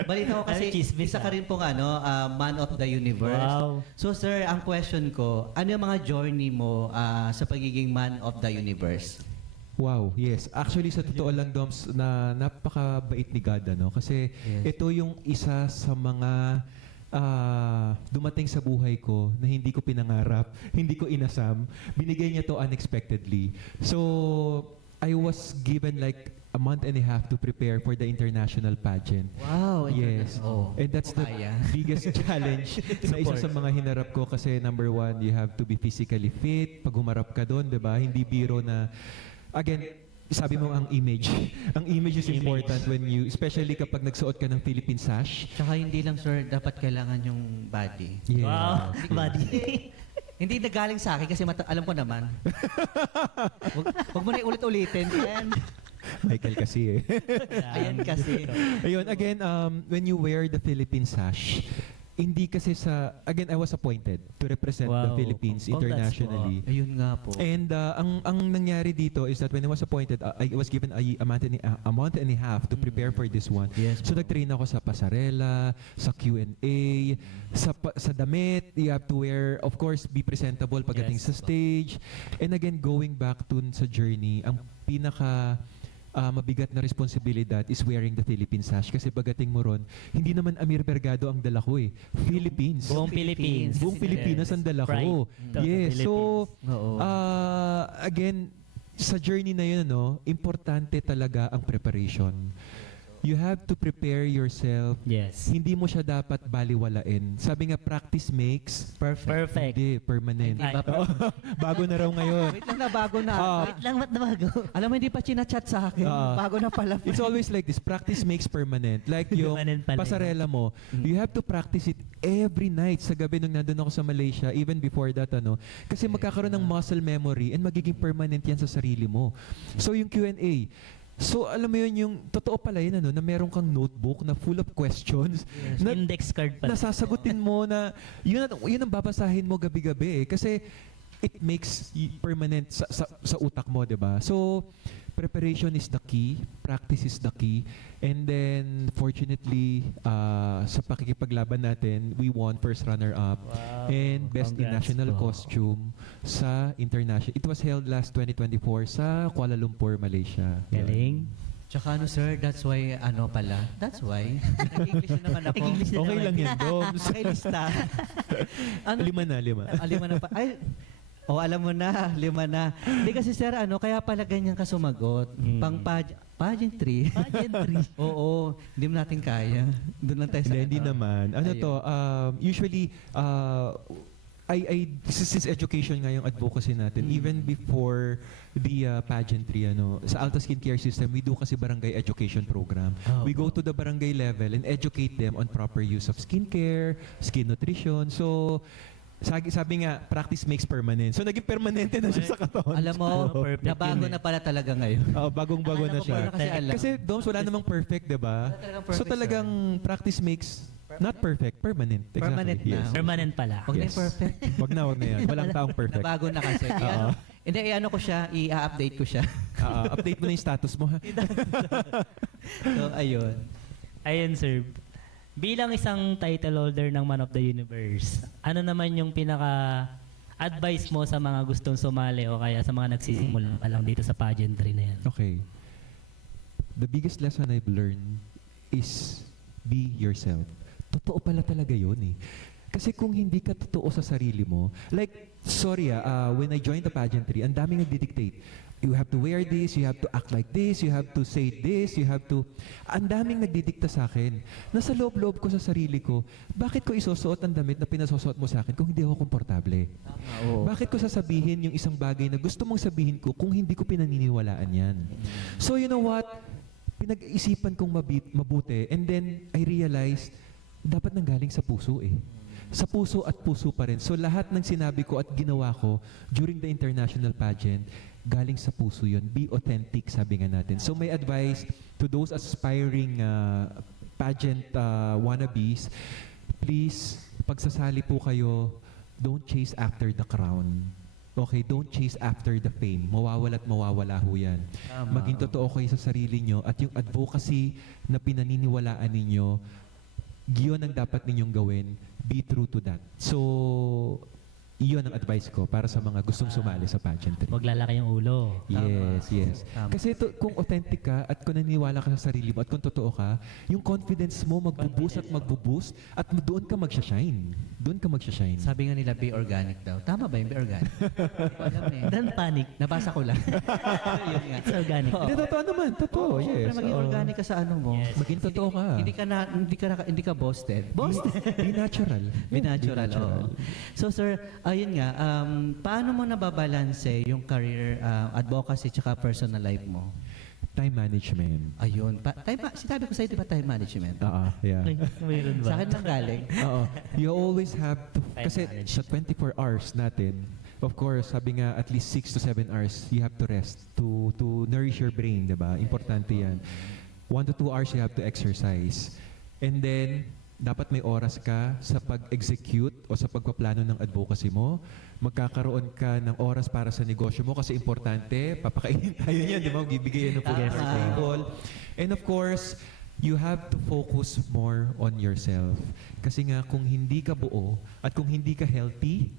Balita ko kasi Ano, chismis, isa ka rin pong Man of the Universe. Wow. So sir, ang question ko, ano yung mga journey mo sa pagiging Man of the Universe? Wow, yes. Actually, sa totoo lang, Doms, na napakabait ni God, Kasi ito yung isa sa mga dumating sa buhay ko na hindi ko pinangarap, hindi ko inasam. Binigay niya to unexpectedly. So, I was given like a month and a half to prepare for the international pageant. Wow. Yes. Oh. And that's the Kaya. biggest challenge na isa sa mga hinarap ko kasi number one, you have to be physically fit. Pag humarap ka doon, di ba? Hindi biro na, again, sabi mo ang image. Ang image is important when you, especially kapag nagsuot ka ng Philippine sash. Tsaka hindi lang, sir, dapat kailangan yung body. Yeah. Wow, buddy. Hindi nagaling sa akin kasi alam ko naman. Huwag mo na ulit-ulitin. Yan. Michael kasi eh. Ayan kasi. Ayun, again, when you wear the Philippine sash, hindi kasi again, I was appointed to represent the Wow. Philippines Congrats internationally. Ayun nga po. And ang nangyari dito is that when I was appointed, I was given a month and a half to prepare for this one. Yes So nag-train ako sa pasarela, sa Q&A, sa damit. You have to wear, of course, be presentable pagdating Yes sa stage. And again, going back to sa journey, ang pinaka mabigat na responsibilidad is wearing the Philippine sash. Kasi pagdating mo ron, hindi naman Amir Bergado ang dala ko eh. Philippines. Buong Philippines. Buong Pilipinas ang dala Pride ko. to the Yes. So, Oo. again, sa journey na yun, importante talaga ang preparation. You have to prepare yourself. Yes. Hindi mo siya dapat baliwalain. Sabi nga, practice makes Perfect. Hindi, permanent. Ay, Bago na raw ngayon. Wait lang na bago na. wait lang, ba't na bago? Alam mo, hindi pa chinachat sa akin. Bago na pala. It's always like this. Practice makes permanent. Like yung Permanent pala yun. pasarela mo, you have to practice it every night sa gabi nung nandun ako sa Malaysia, even before that, Kasi magkakaroon ng muscle memory and magiging permanent yan sa sarili mo. So yung Q&A, so alam mo yun, yung totoo pala yun, na meron kang notebook na full of questions na Index card pala. nasasagutin mo na yun ang babasahin mo gabi-gabi eh. Kasi it makes permanent sa utak mo, 'di ba? So preparation is the key, practice is the key, and then fortunately sa pakikipaglaban natin, we won first runner up and best in Congrats. national Wow. costume sa international. It was held last 2024 sa Kuala Lumpur, Malaysia. Galing. Tsaka sir, that's why, that's why. Nag-English na naman ako. Nag-English na Okay naman. lang yan, Doms. Nakilista. Lima. Lima na pa. Ay, alam mo na, 5 na. Hindi kasi sir, kaya pala ganyan ka sumagot. Pang pageantry. Pageantry. Oo, hindi mo natin kaya. Doon lang tayo sa Hindi naman. Usually, since education nga yung advocacy natin, even before the pageantry, sa Alta Skincare System, we do kasi barangay education program. We go to the barangay level and educate them on proper use of skincare, skin nutrition. So, sabi nga, practice makes permanent. So, naging permanente na siya sa katawan. Alam mo, Perfect nabago yun eh. na pala talaga ngayon. Bagong-bago na siya. Wala kasi alam. Kasi, Doms, wala namang perfect, di ba? Wala talagang So, perfect, talagang practice makes not perfect, permanent. Exactly. Permanent na. Yes. Permanent pala. Huwag na yung perfect. Wag na yan. Walang taong perfect. Nabago na kasi. Hindi, ko siya, i-update ko siya. Update mo na yung status mo, ha? So, ayun. Ayun, sir. Bilang isang title holder ng Man of the Universe, ano naman yung pinaka-advice mo sa mga gustong sumali o kaya sa mga nagsisimula pa lang dito sa pageantry na yan? Okay. The biggest lesson I've learned is be yourself. Totoo pala talaga yun eh. Kasi kung hindi ka totoo sa sarili mo, like, sorry when I joined the pageantry, ang daming nagdidictate. You have to wear this, you have to act like this, you have to say this, you have to... Ang daming nagdidikta sa akin. Nasa loob-loob ko sa sarili ko, bakit ko isusuot ang damit na pinasusuot mo sa akin kung hindi ako komportable? Bakit ko sasabihin yung isang bagay na gusto mong sabihin ko kung hindi ko pinaniniwalaan yan? So you know what? Pinag-isipan kong mabuti and then I realized, dapat nanggaling sa puso eh. Sa puso at puso pa rin. So lahat ng sinabi ko at ginawa ko during the international pageant, galing sa puso yun. Be authentic, sabi nga natin. So my advice to those aspiring pageant wannabes, please, pagsasali po kayo, don't chase after the crown. Okay, don't chase after the fame. Mawawala at mawawala ho yan. Maging totoo kayo sa sarili nyo at yung advocacy na pinaniniwalaan ninyo, yun ang dapat ninyong gawin. Be true to that. So, iyon ang advice ko para sa mga gustong sumali sa pageantry. Huwag lalaki yung ulo. Yes. Tama. Kasi kung authentic ka at kung naniniwala ka sa sarili mo at kung totoo ka, yung confidence mo magbo-boost at doon ka magsha-shine. Doon ka magsha-shine. Sabi nga nila, be organic daw. Tama ba yung be organic? Alam eh. Don't panic. Nabasa ko lang. Yun nga. It's organic. Hindi, totoo naman. Totoo, Oo, yes. syempre, maging Oo. organic ka sa ano mo. Yes. Maging totoo ka. Hindi ka boasted. Be natural. Be natural. Be natural. oo. So sir, Ayun nga, paano mo nababalanse yung career, advocacy, tsaka personal life mo? Time management. Ayun. Sinabi ko sa'yo, di ba time management? Yeah. Ay, mayroon Sa ba? akin lang galing. Oo. You always have to, Time kasi management. sa 24 hours natin, of course, sabi nga at least 6 to 7 hours you have to rest to nourish your brain, 'di ba? Importante 'yan. 1 to 2 hours you have to exercise. And then dapat may oras ka sa pag-execute o sa pagpaplano ng advocacy mo. Magkakaroon ka ng oras para sa negosyo mo kasi importante, papakainin tayo niyan, di ba? Bibigay yan ng food sa table. And of course, you have to focus more on yourself. Kasi nga, kung hindi ka buo at kung hindi ka healthy,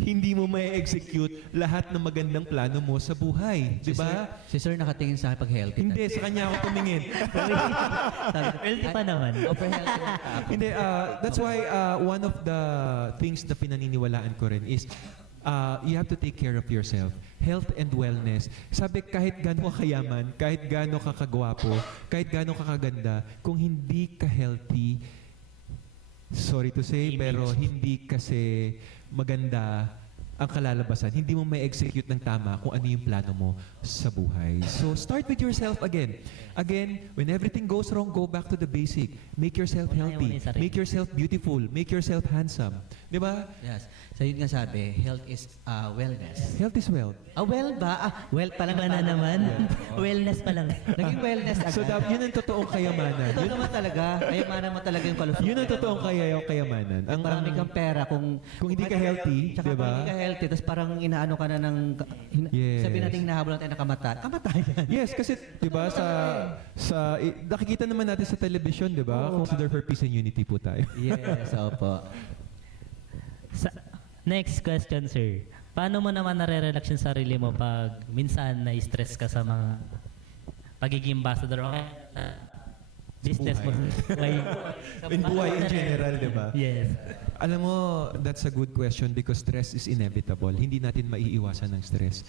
hindi mo may-execute lahat ng magandang plano mo sa buhay. Di ba? Si sir nakatingin sa akin pag healthy. Hindi, sa kanya ako tumingin. Healthy pa naman. Over healthy na ako. Hindi, that's why one of the things na pinaniniwalaan ko rin is you have to take care of yourself. Health and wellness. Sabi, kahit gaano ka kayaman, kahit gaano ka kagwapo, kahit gaano ka kaganda, kung hindi ka healthy, sorry to say, pero hindi kasi maganda ang kalalabasan. Hindi mo may execute ng tama kung ano yung plano mo sa buhay. So, start with yourself again. Again, when everything goes wrong, go back to the basic. Make yourself healthy. Make yourself beautiful. Make yourself handsome. Di ba? Yes. So yun nga sabi, health is wellness. Health is wealth. Well ba? Well pa lang Iba na naman. Wellness pa lang. Naging wellness agad. So, yun ang totoong kayamanan. Ito naman talaga. Kayamanan mo talaga yung kalusugan. Yun ang totoong kayamanan. Ang Marami kang pera kung hindi ka healthy, tsaka di ba? kung hindi ka healthy, tapos parang inaano ka na ng Yes. sabihin natin hinahabol natin na kamatayan. Yes, kasi 'di ba nakikita naman natin sa television, 'di ba? Consider for peace and unity po tayo. Yes, opo. Next question, sir. Paano mo naman nare-relax yung sarili mo pag minsan na-stress ka sa mga pagiging ambassador o business mo? In buhay in general, 'di ba? Yes. Alam mo, that's a good question because stress is inevitable. Hindi natin maiiwasan ng stress.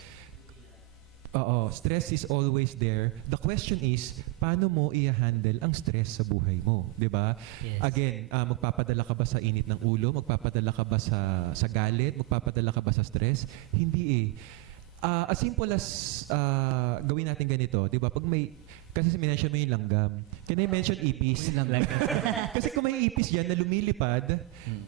Oo, stress is always there. The question is, paano mo i-handle ang stress sa buhay mo? 'Di ba? Yes. Again, magpapadala ka ba sa init ng ulo? Magpapadala ka ba sa galit? Magpapadala ka ba sa stress? Hindi eh. As simple as gawin natin ganito, 'di ba? Pag kasi minention mo yung langgam. Can I mention ipis? Kasi kung may ipis yan na lumilipad,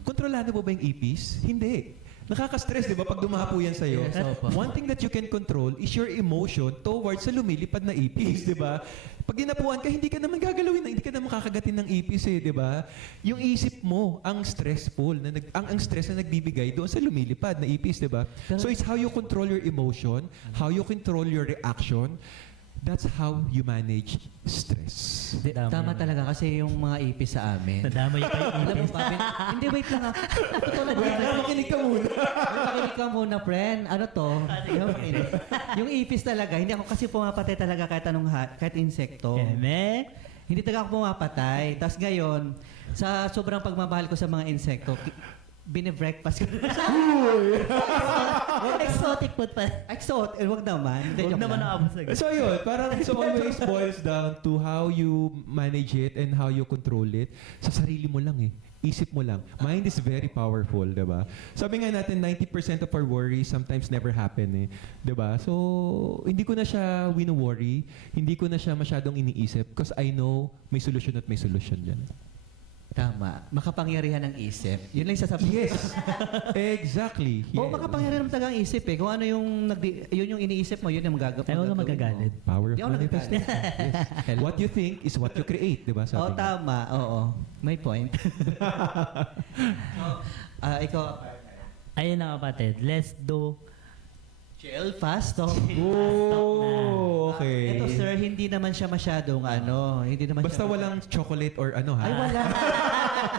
kontrolado mo ba yung ipis? Hindi. Nakaka-stress, di ba? Pag dumapo yan sa'yo. Yes, opo. One thing that you can control is your emotion towards sa lumilipad na ipis, di ba? Pag dinapuan ka, hindi ka naman gagalawin, hindi ka naman kakagatin ng ipis eh, di ba? Yung isip mo, ang stressful, ang stress na nagbibigay doon sa lumilipad na ipis, di ba? So it's how you control your emotion, how you control your reaction. That's how you manage stress. Tama Tama naman. talaga kasi yung mga ipis sa amin. Nadamay pa yung Alam mo, Papi, hindi, wait lang ha. Totoo lang. Makinig ka muna. Makinig ka muna, friend. Ano to? Yung ipis talaga, hindi ako kasi pumapatay talaga kahit insekto. Eme? Hindi talaga ako pumapatay. Tapos ngayon, sa sobrang pagmamahal ko sa mga insekto, bine-breakfast ko. Exotic food pa. Wag naman. Hindi, Huwag joke naman lang. naabos agad. So yun, parang so always boils down to how you manage it and how you control it. Sa sarili mo lang eh. Isip mo lang. Mind is very powerful, di ba? Sabi nga natin, 90% of our worries sometimes never happen eh. Di ba? So, hindi ko na siya wino-worry. Hindi ko na siya masyadong iniisip because I know may solusyon at may solusyon dyan. Tama. Makapangyarihan ng isip. Yun lang sasabihin. Yes. Exactly. Oo, Yes. makapangyarihan ng tagang isip eh. Kung ano yung, yun yung iniisip mo, yun yung Tayo ka magagalit. Power of Di ako manifestation. Yes. What you think is what you create, di ba? Oo, Sabi nga. tama. Oo. May point. Ikaw, Ayun na kapatid, let's do chill, fast talk. Oh, okay. Ito sir, hindi naman siya masyadong hindi naman Basta siya, walang chocolate or ano ha? Ay, wala.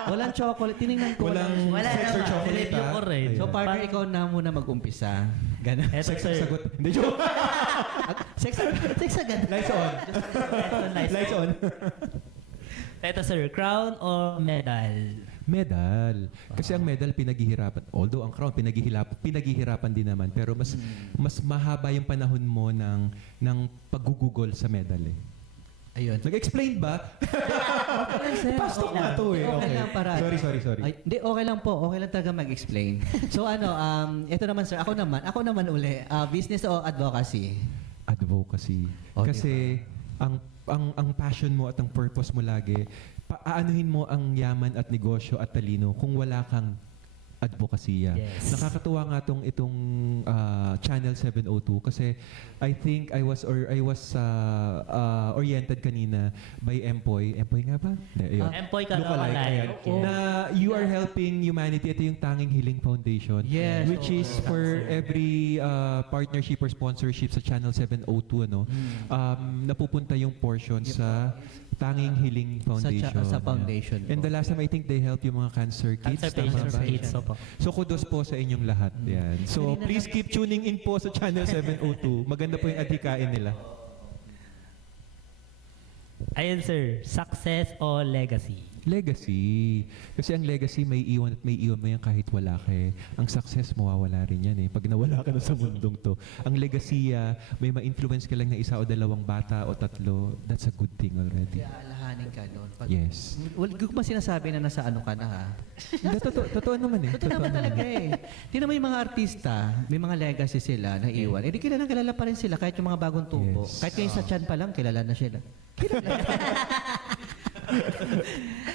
Walang chocolate. Tinignan ko. Walang Wala sex or naman. chocolate Review ha? ko rin. Ayun. So, partner, ikaw na muna mag-umpisa. Ganun. Eto, Sex sir. or sagot? Hindi, joke. Sex agad. Lights on. Lights on. Eto sir, crown or medal? Medal. Kasi ang medal pinaghihirapan. Although ang crown pinaghihirapan din naman. Pero mas mahaba yung panahon mo ng paggugugol sa medal eh. Ayun. Nag-explain ba? Pastok Okay na to eh. Okay Okay. lang para. Sorry. Ay, hindi, okay lang po. Okay lang talaga mag-explain. So ito naman sir, ako naman uli. Business o advocacy? Advocacy. Oh, Kasi ang passion mo at ang purpose mo lagi, aanuhin mo ang yaman at negosyo at talino kung wala kang advokasya. Yes. Nakakatuwa nga itong Channel 702 kasi I think I was oriented kanina by Empoy. Empoy nga ba? Hindi, ayun. Empoy Lookalike, ayan. Oh. Na you are helping humanity. Ito yung Tanging Hiling Foundation. Yes. Which is for every partnership or sponsorship sa Channel 702, napupunta yung portion sa Tanging Hiling Foundation. Sa foundation po. And the last time, I think they help yung mga cancer kids. Cancer tama patients, ba? kids, opo. So kudos po sa inyong lahat. Yan. So please keep tuning in po sa Channel 702. Maganda po yung adhikain nila. Ayun sir, success o legacy? Legacy. Kasi ang legacy may iwan at may iwan mo yan kahit wala ka eh. Ang success mawawala rin yan eh. Pag nawala ka na sa mundong to. Ang legacy, may ma-influence ka lang na isa o dalawang bata o tatlo, that's a good thing already. Alahanin ka doon. Yes. Well, ko ba sinasabi na nasa ano ka na ha? Hindi, totoo naman eh. Totoo naman talaga eh. Tingnan mo yung mga artista, may mga legacy sila na iwan. Eh di kilala pa rin sila kahit yung mga bagong tubo. Yes. Kahit ngayon sa Chan pa lang, kilala na sila.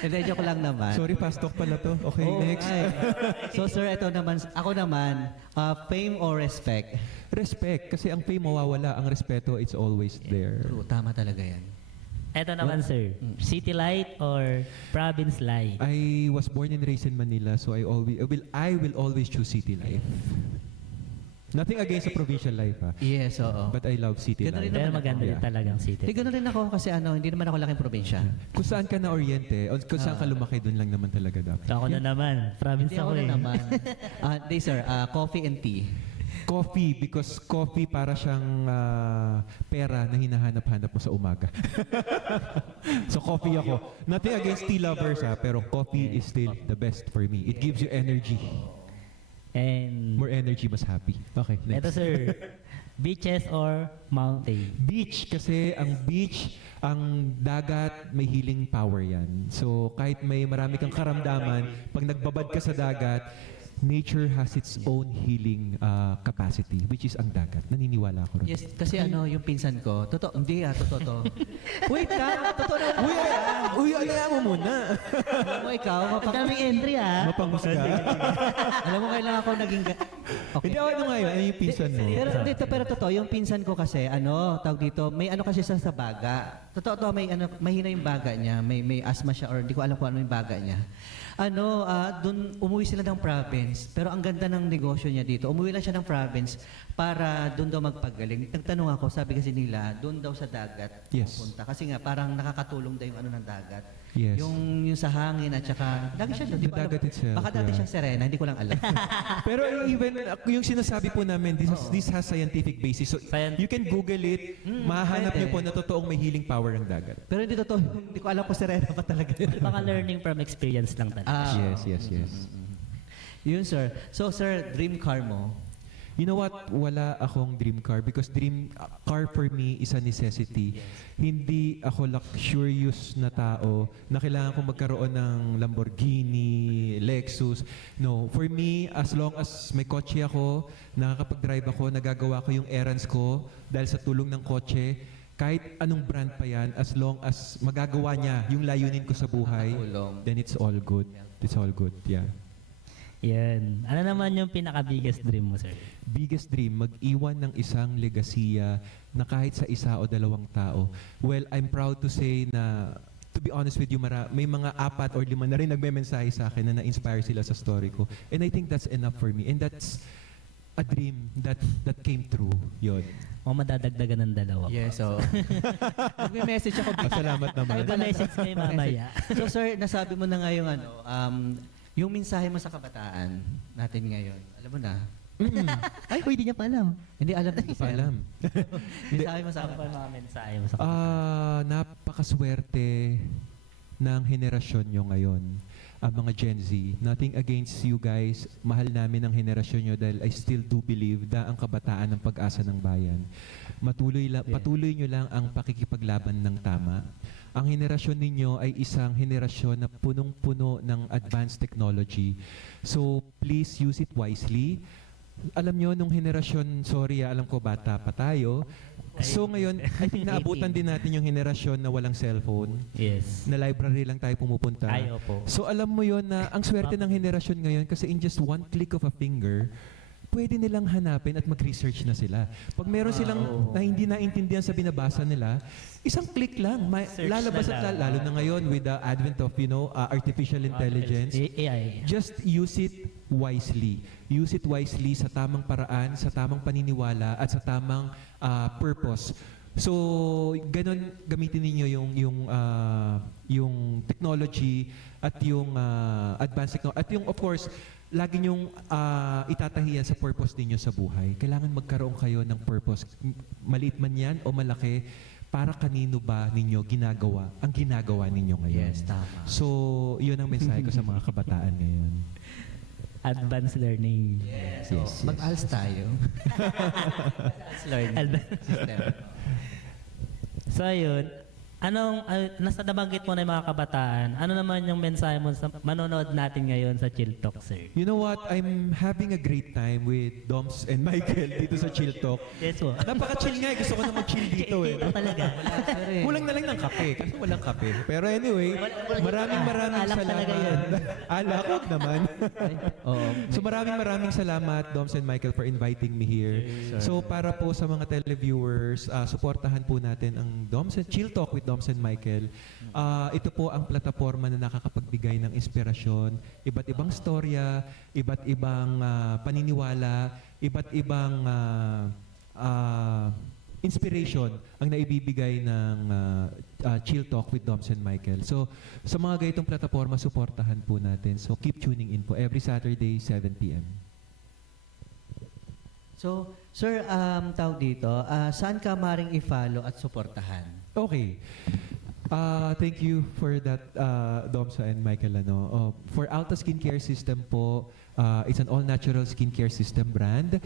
Hindi, joke lang naman. Sorry, pastok pala to. Okay, Oo, next. ay. So sir, ako naman, fame or respect? Respect. Kasi ang fame mawawala. Ang respeto, it's always there. True, tama talaga yan. Eto naman sir, city light or province light? I was born and raised in Manila, so I will always choose city life. Nothing against sa provincial life, ha? Yes, oo. But I love city Ganun rin life. Pero maganda Yeah. din talagang city. Hindi, gano'n rin ako kasi hindi naman ako laking probinsya. Kung saan ka na oriente, o kung saan ka lumaki, doon lang naman talaga dapat. So ako na naman, province Hindi ako ako eh. na naman. Hindi sir, coffee and tea. Coffee, because coffee para siyang pera na hinahanap-hanap mo sa umaga. So coffee ako. Nothing against tea lovers, ha, pero coffee is still the best for me. It gives you energy. And More energy, mas happy. Okay, eto next. sir, beaches or mountain? Beach, kasi ang beach, ang dagat, may healing power yan. So kahit may marami kang karamdaman, pag nagbabad ka sa dagat, nature has its own healing capacity, which is ang dagat. Naniniwala ako rin. Yes, kasi yung pinsan ko, totoo to. Wait ka, totoo na. Uy, alam mo muna. Alam mo ikaw, Daming entry ah. Mapangusga. alam mo kailangan ako naging... Hindi ako ano ngayon, ano yung pinsan mo? Pero totoo, yung pinsan ko kasi, tawag dito, may kasi sa baga. Totoo to, mahina yung baga niya, may asthma siya, or hindi ko alam kung ano yung baga niya. Doon umuwi sila ng province, pero ang ganda ng negosyo niya dito. Umuwi lang siya ng province para doon daw magpagaling. Nagtanong ako, sabi kasi nila, doon daw sa dagat Yes. pupunta. Kasi nga, parang nakakatulong daw yung ng dagat. Yes. Yung sa hangin at saka, lagi siya doon. The dagat itself, Baka dati yeah. siyang Serena, hindi ko lang alam. Pero even yung sinasabi po namin, this has scientific basis. So you can Google it, mahahanap niyo po na totoong may healing power ng dagat. pero hindi totoo, hindi ko alam kung Serena pa talaga yun. Baka learning from experience lang talaga. Yes. Yun, sir. So, sir, dream car mo? You know what? Wala akong dream car because dream car for me is a necessity. Hindi ako luxurious na tao na kailangan kong magkaroon ng Lamborghini, Lexus. No. For me, as long as may kotse ako, nakakapag-drive ako, nagagawa ko yung errands ko dahil sa tulong ng kotse, kahit anong brand pa yan, as long as magagawa niya yung layunin ko sa buhay, Nakatulong. then it's all good. It's all good, yeah. Yan. Ano naman yung pinaka-biggest dream mo sir? Biggest dream, mag-iwan ng isang legasiya na kahit sa isa o dalawang tao. Well, I'm proud to say na, to be honest with you, may mga 4 or 5 na rin nagme-mensahe sa akin na na-inspire sila sa story ko. And I think that's enough for me. And that's a dream that came true. Yun. O madadagdagan ng 2. Yes, so... Nagme-message ako. Salamat naman. Mag-message kayo mamaya. So, sir, nasabi mo na nga yung yung mensahe mo sa kabataan natin ngayon. Alam mo na? Ay, hindi niya pa alam. Hindi alam na Pa alam. Mensahe mo sa Ano pa kabataan. yung mga mensahe mo sa Napakaswerte ng henerasyon nyo ngayon. mga Gen Z. Nothing against you guys. Mahal namin ang henerasyon nyo dahil I still do believe na ang kabataan ng pag-asa ng bayan. Patuloy nyo lang ang pakikipaglaban ng tama. Ang henerasyon ninyo ay isang henerasyon na punong-puno ng advanced technology. So please use it wisely. Alam nyo, nung henerasyon, sorry, alam ko bata pa tayo. So ngayon, I think naabutan din natin yung henerasyon na walang cellphone. Yes. Na library lang tayo pumupunta. Ay, opo. So alam mo yon na ang swerte ng henerasyon ngayon kasi in just one click of a finger, pwede nilang hanapin at mag-research na sila. Pag meron silang na hindi naintindihan sa binabasa nila, isang click lang, Search lalabas na at lang. lalo na ngayon with the advent of, artificial intelligence. AI. Just use it wisely. Use it wisely sa tamang paraan, sa tamang paniniwala, at sa tamang purpose. So, ganun gamitin ninyo yung technology at yung advanced technology. At yung, of course, lagi niyong itatahiyan sa purpose ninyo sa buhay. Kailangan magkaroon kayo ng purpose. Maliit man yan o malaki, para kanino ba ninyo ginagawa ang ginagawa ninyo ngayon? Yes, tama. So, yun ang mensahe ko sa mga kabataan ngayon. Advanced learning. Yes. Mag-ALS tayo. ALS learning system. So ayun, nasa nabanggit mo na yung mga kabataan, ano naman yung mensahe mo sa manonood natin ngayon sa Chill Talk, sir? You know what? I'm having a great time with Doms and Michael dito sa Chill Talk. Yes po. Napaka-chill nga eh. Gusto ko na mag-chill dito eh. Ikaw talaga. Kulang na lang ng kape kasi walang kape. Pero anyway, maraming Alak talaga yun. salamat. Alak, wag naman. Oo. So maraming salamat Doms and Michael for inviting me here. So para po sa mga televiewers, suportahan po natin ang Doms and Chill Talk with Doms and Michael. Ito po ang plataforma na nakakapagbigay ng inspirasyon, iba't ibang storya, iba't ibang paniniwala, iba't ibang inspiration ang naibibigay ng Chill Talk with Doms and Michael. So sa mga ganitong plataforma, suportahan po natin. So keep tuning in po every Saturday, 7 p.m. So, sir, tawag dito, saan ka maring i-follow at suportahan? Okay. Thank you for that, Domsa and Michael. For Alta Skincare System po, it's an all-natural skincare system brand.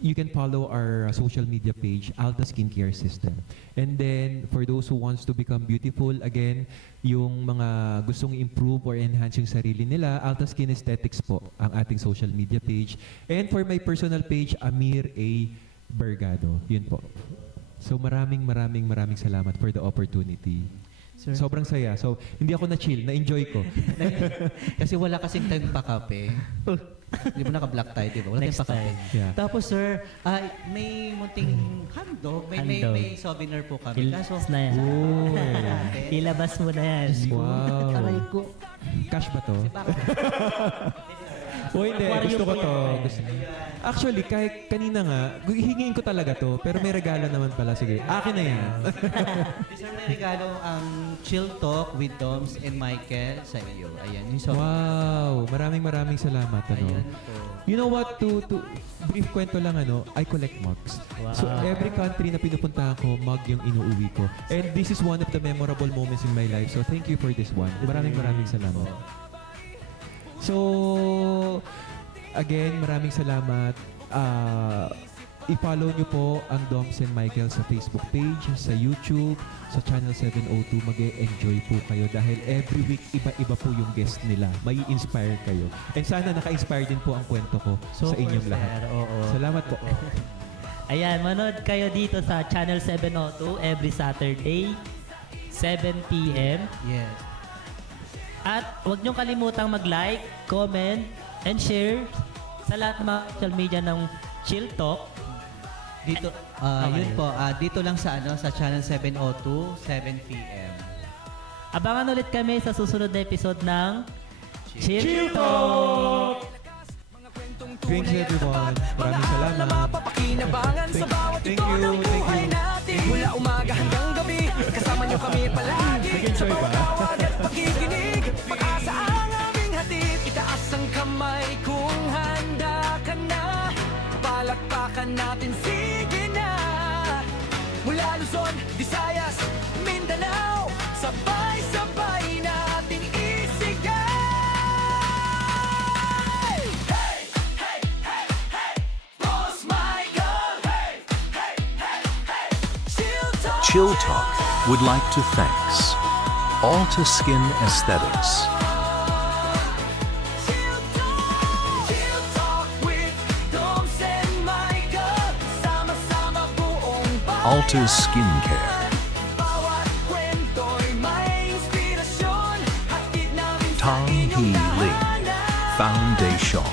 You can follow our social media page, Alta Skincare System. And then, for those who wants to become beautiful, again, yung mga gustong improve or enhance yung sarili nila, Alta Skin Aesthetics po, ang ating social media page. And for my personal page, Amir A. Bergado. Yun po. So maraming salamat for the opportunity. Sir? Sobrang saya. So hindi ako na-chill, na-enjoy ko. Kasi wala kasing time pa kape. Di ba naka-black tayo, di ba? Wala Next tayong pa kape. time. Yeah. Tapos sir, may munting handog. May souvenir po kami. Kaso, na yan. Oh. Ilabas mo na yan. Wow. aray ko. Cash ba to? O hindi, gusto ko to. Actually, kahit kanina nga, hingin ko talaga to, pero may regalo naman pala. Sige, akin na yan. Sir, may regalo ang Chill Talk with Doms and Michael sa iyo. Ayan, yung souvenir. Wow, maraming salamat. Ayan po. You know what, to brief kwento lang, I collect mugs. Wow. So every country na pinupuntahan ko, mug yung inuuwi ko. And this is one of the memorable moments in my life. So thank you for this one. Maraming salamat. So, again, maraming salamat. I-follow nyo po ang Doms and Michael sa Facebook page, sa YouTube, sa Channel 702. Mag-e-enjoy po kayo dahil every week, iba-iba po yung guest nila. May inspire kayo. And sana naka-inspire din po ang kwento ko sa inyong lahat. Oo. Salamat po. Ayan, manood kayo dito sa Channel 702 every Saturday, 7 p.m. Yes. At huwag niyong kalimutang mag-like, comment, and share sa lahat ng mga social media ng Chill Talk. Dito, yun po, dito lang sa sa Channel 702, 7 p.m. Abangan ulit kami sa susunod na episode ng Chill Talk! Thanks everyone. Maraming salamat. Mapapakinabangan sa bawat ito ng buhay natin. Mula umaga hanggang gabi, kasama niyo kami palagi. Sa bawat tawag at pakikinig, pag-asa ang aming hatid. Itaas ang kamay kung handa ka na. Palakpakan natin, sige na. Mula Luzon, Visayas, Mindanao, sabay-sabay natin isig Chill Talk would like to thanks Alta Skin Aesthetics, Chill Talk with Doms and Michael. Sama-sama buong bayan. Alta Skincare, Bawat kwento'y may inspirasyon. Hatid namin sa Tang inyong Hee Ling tahanan. Foundation,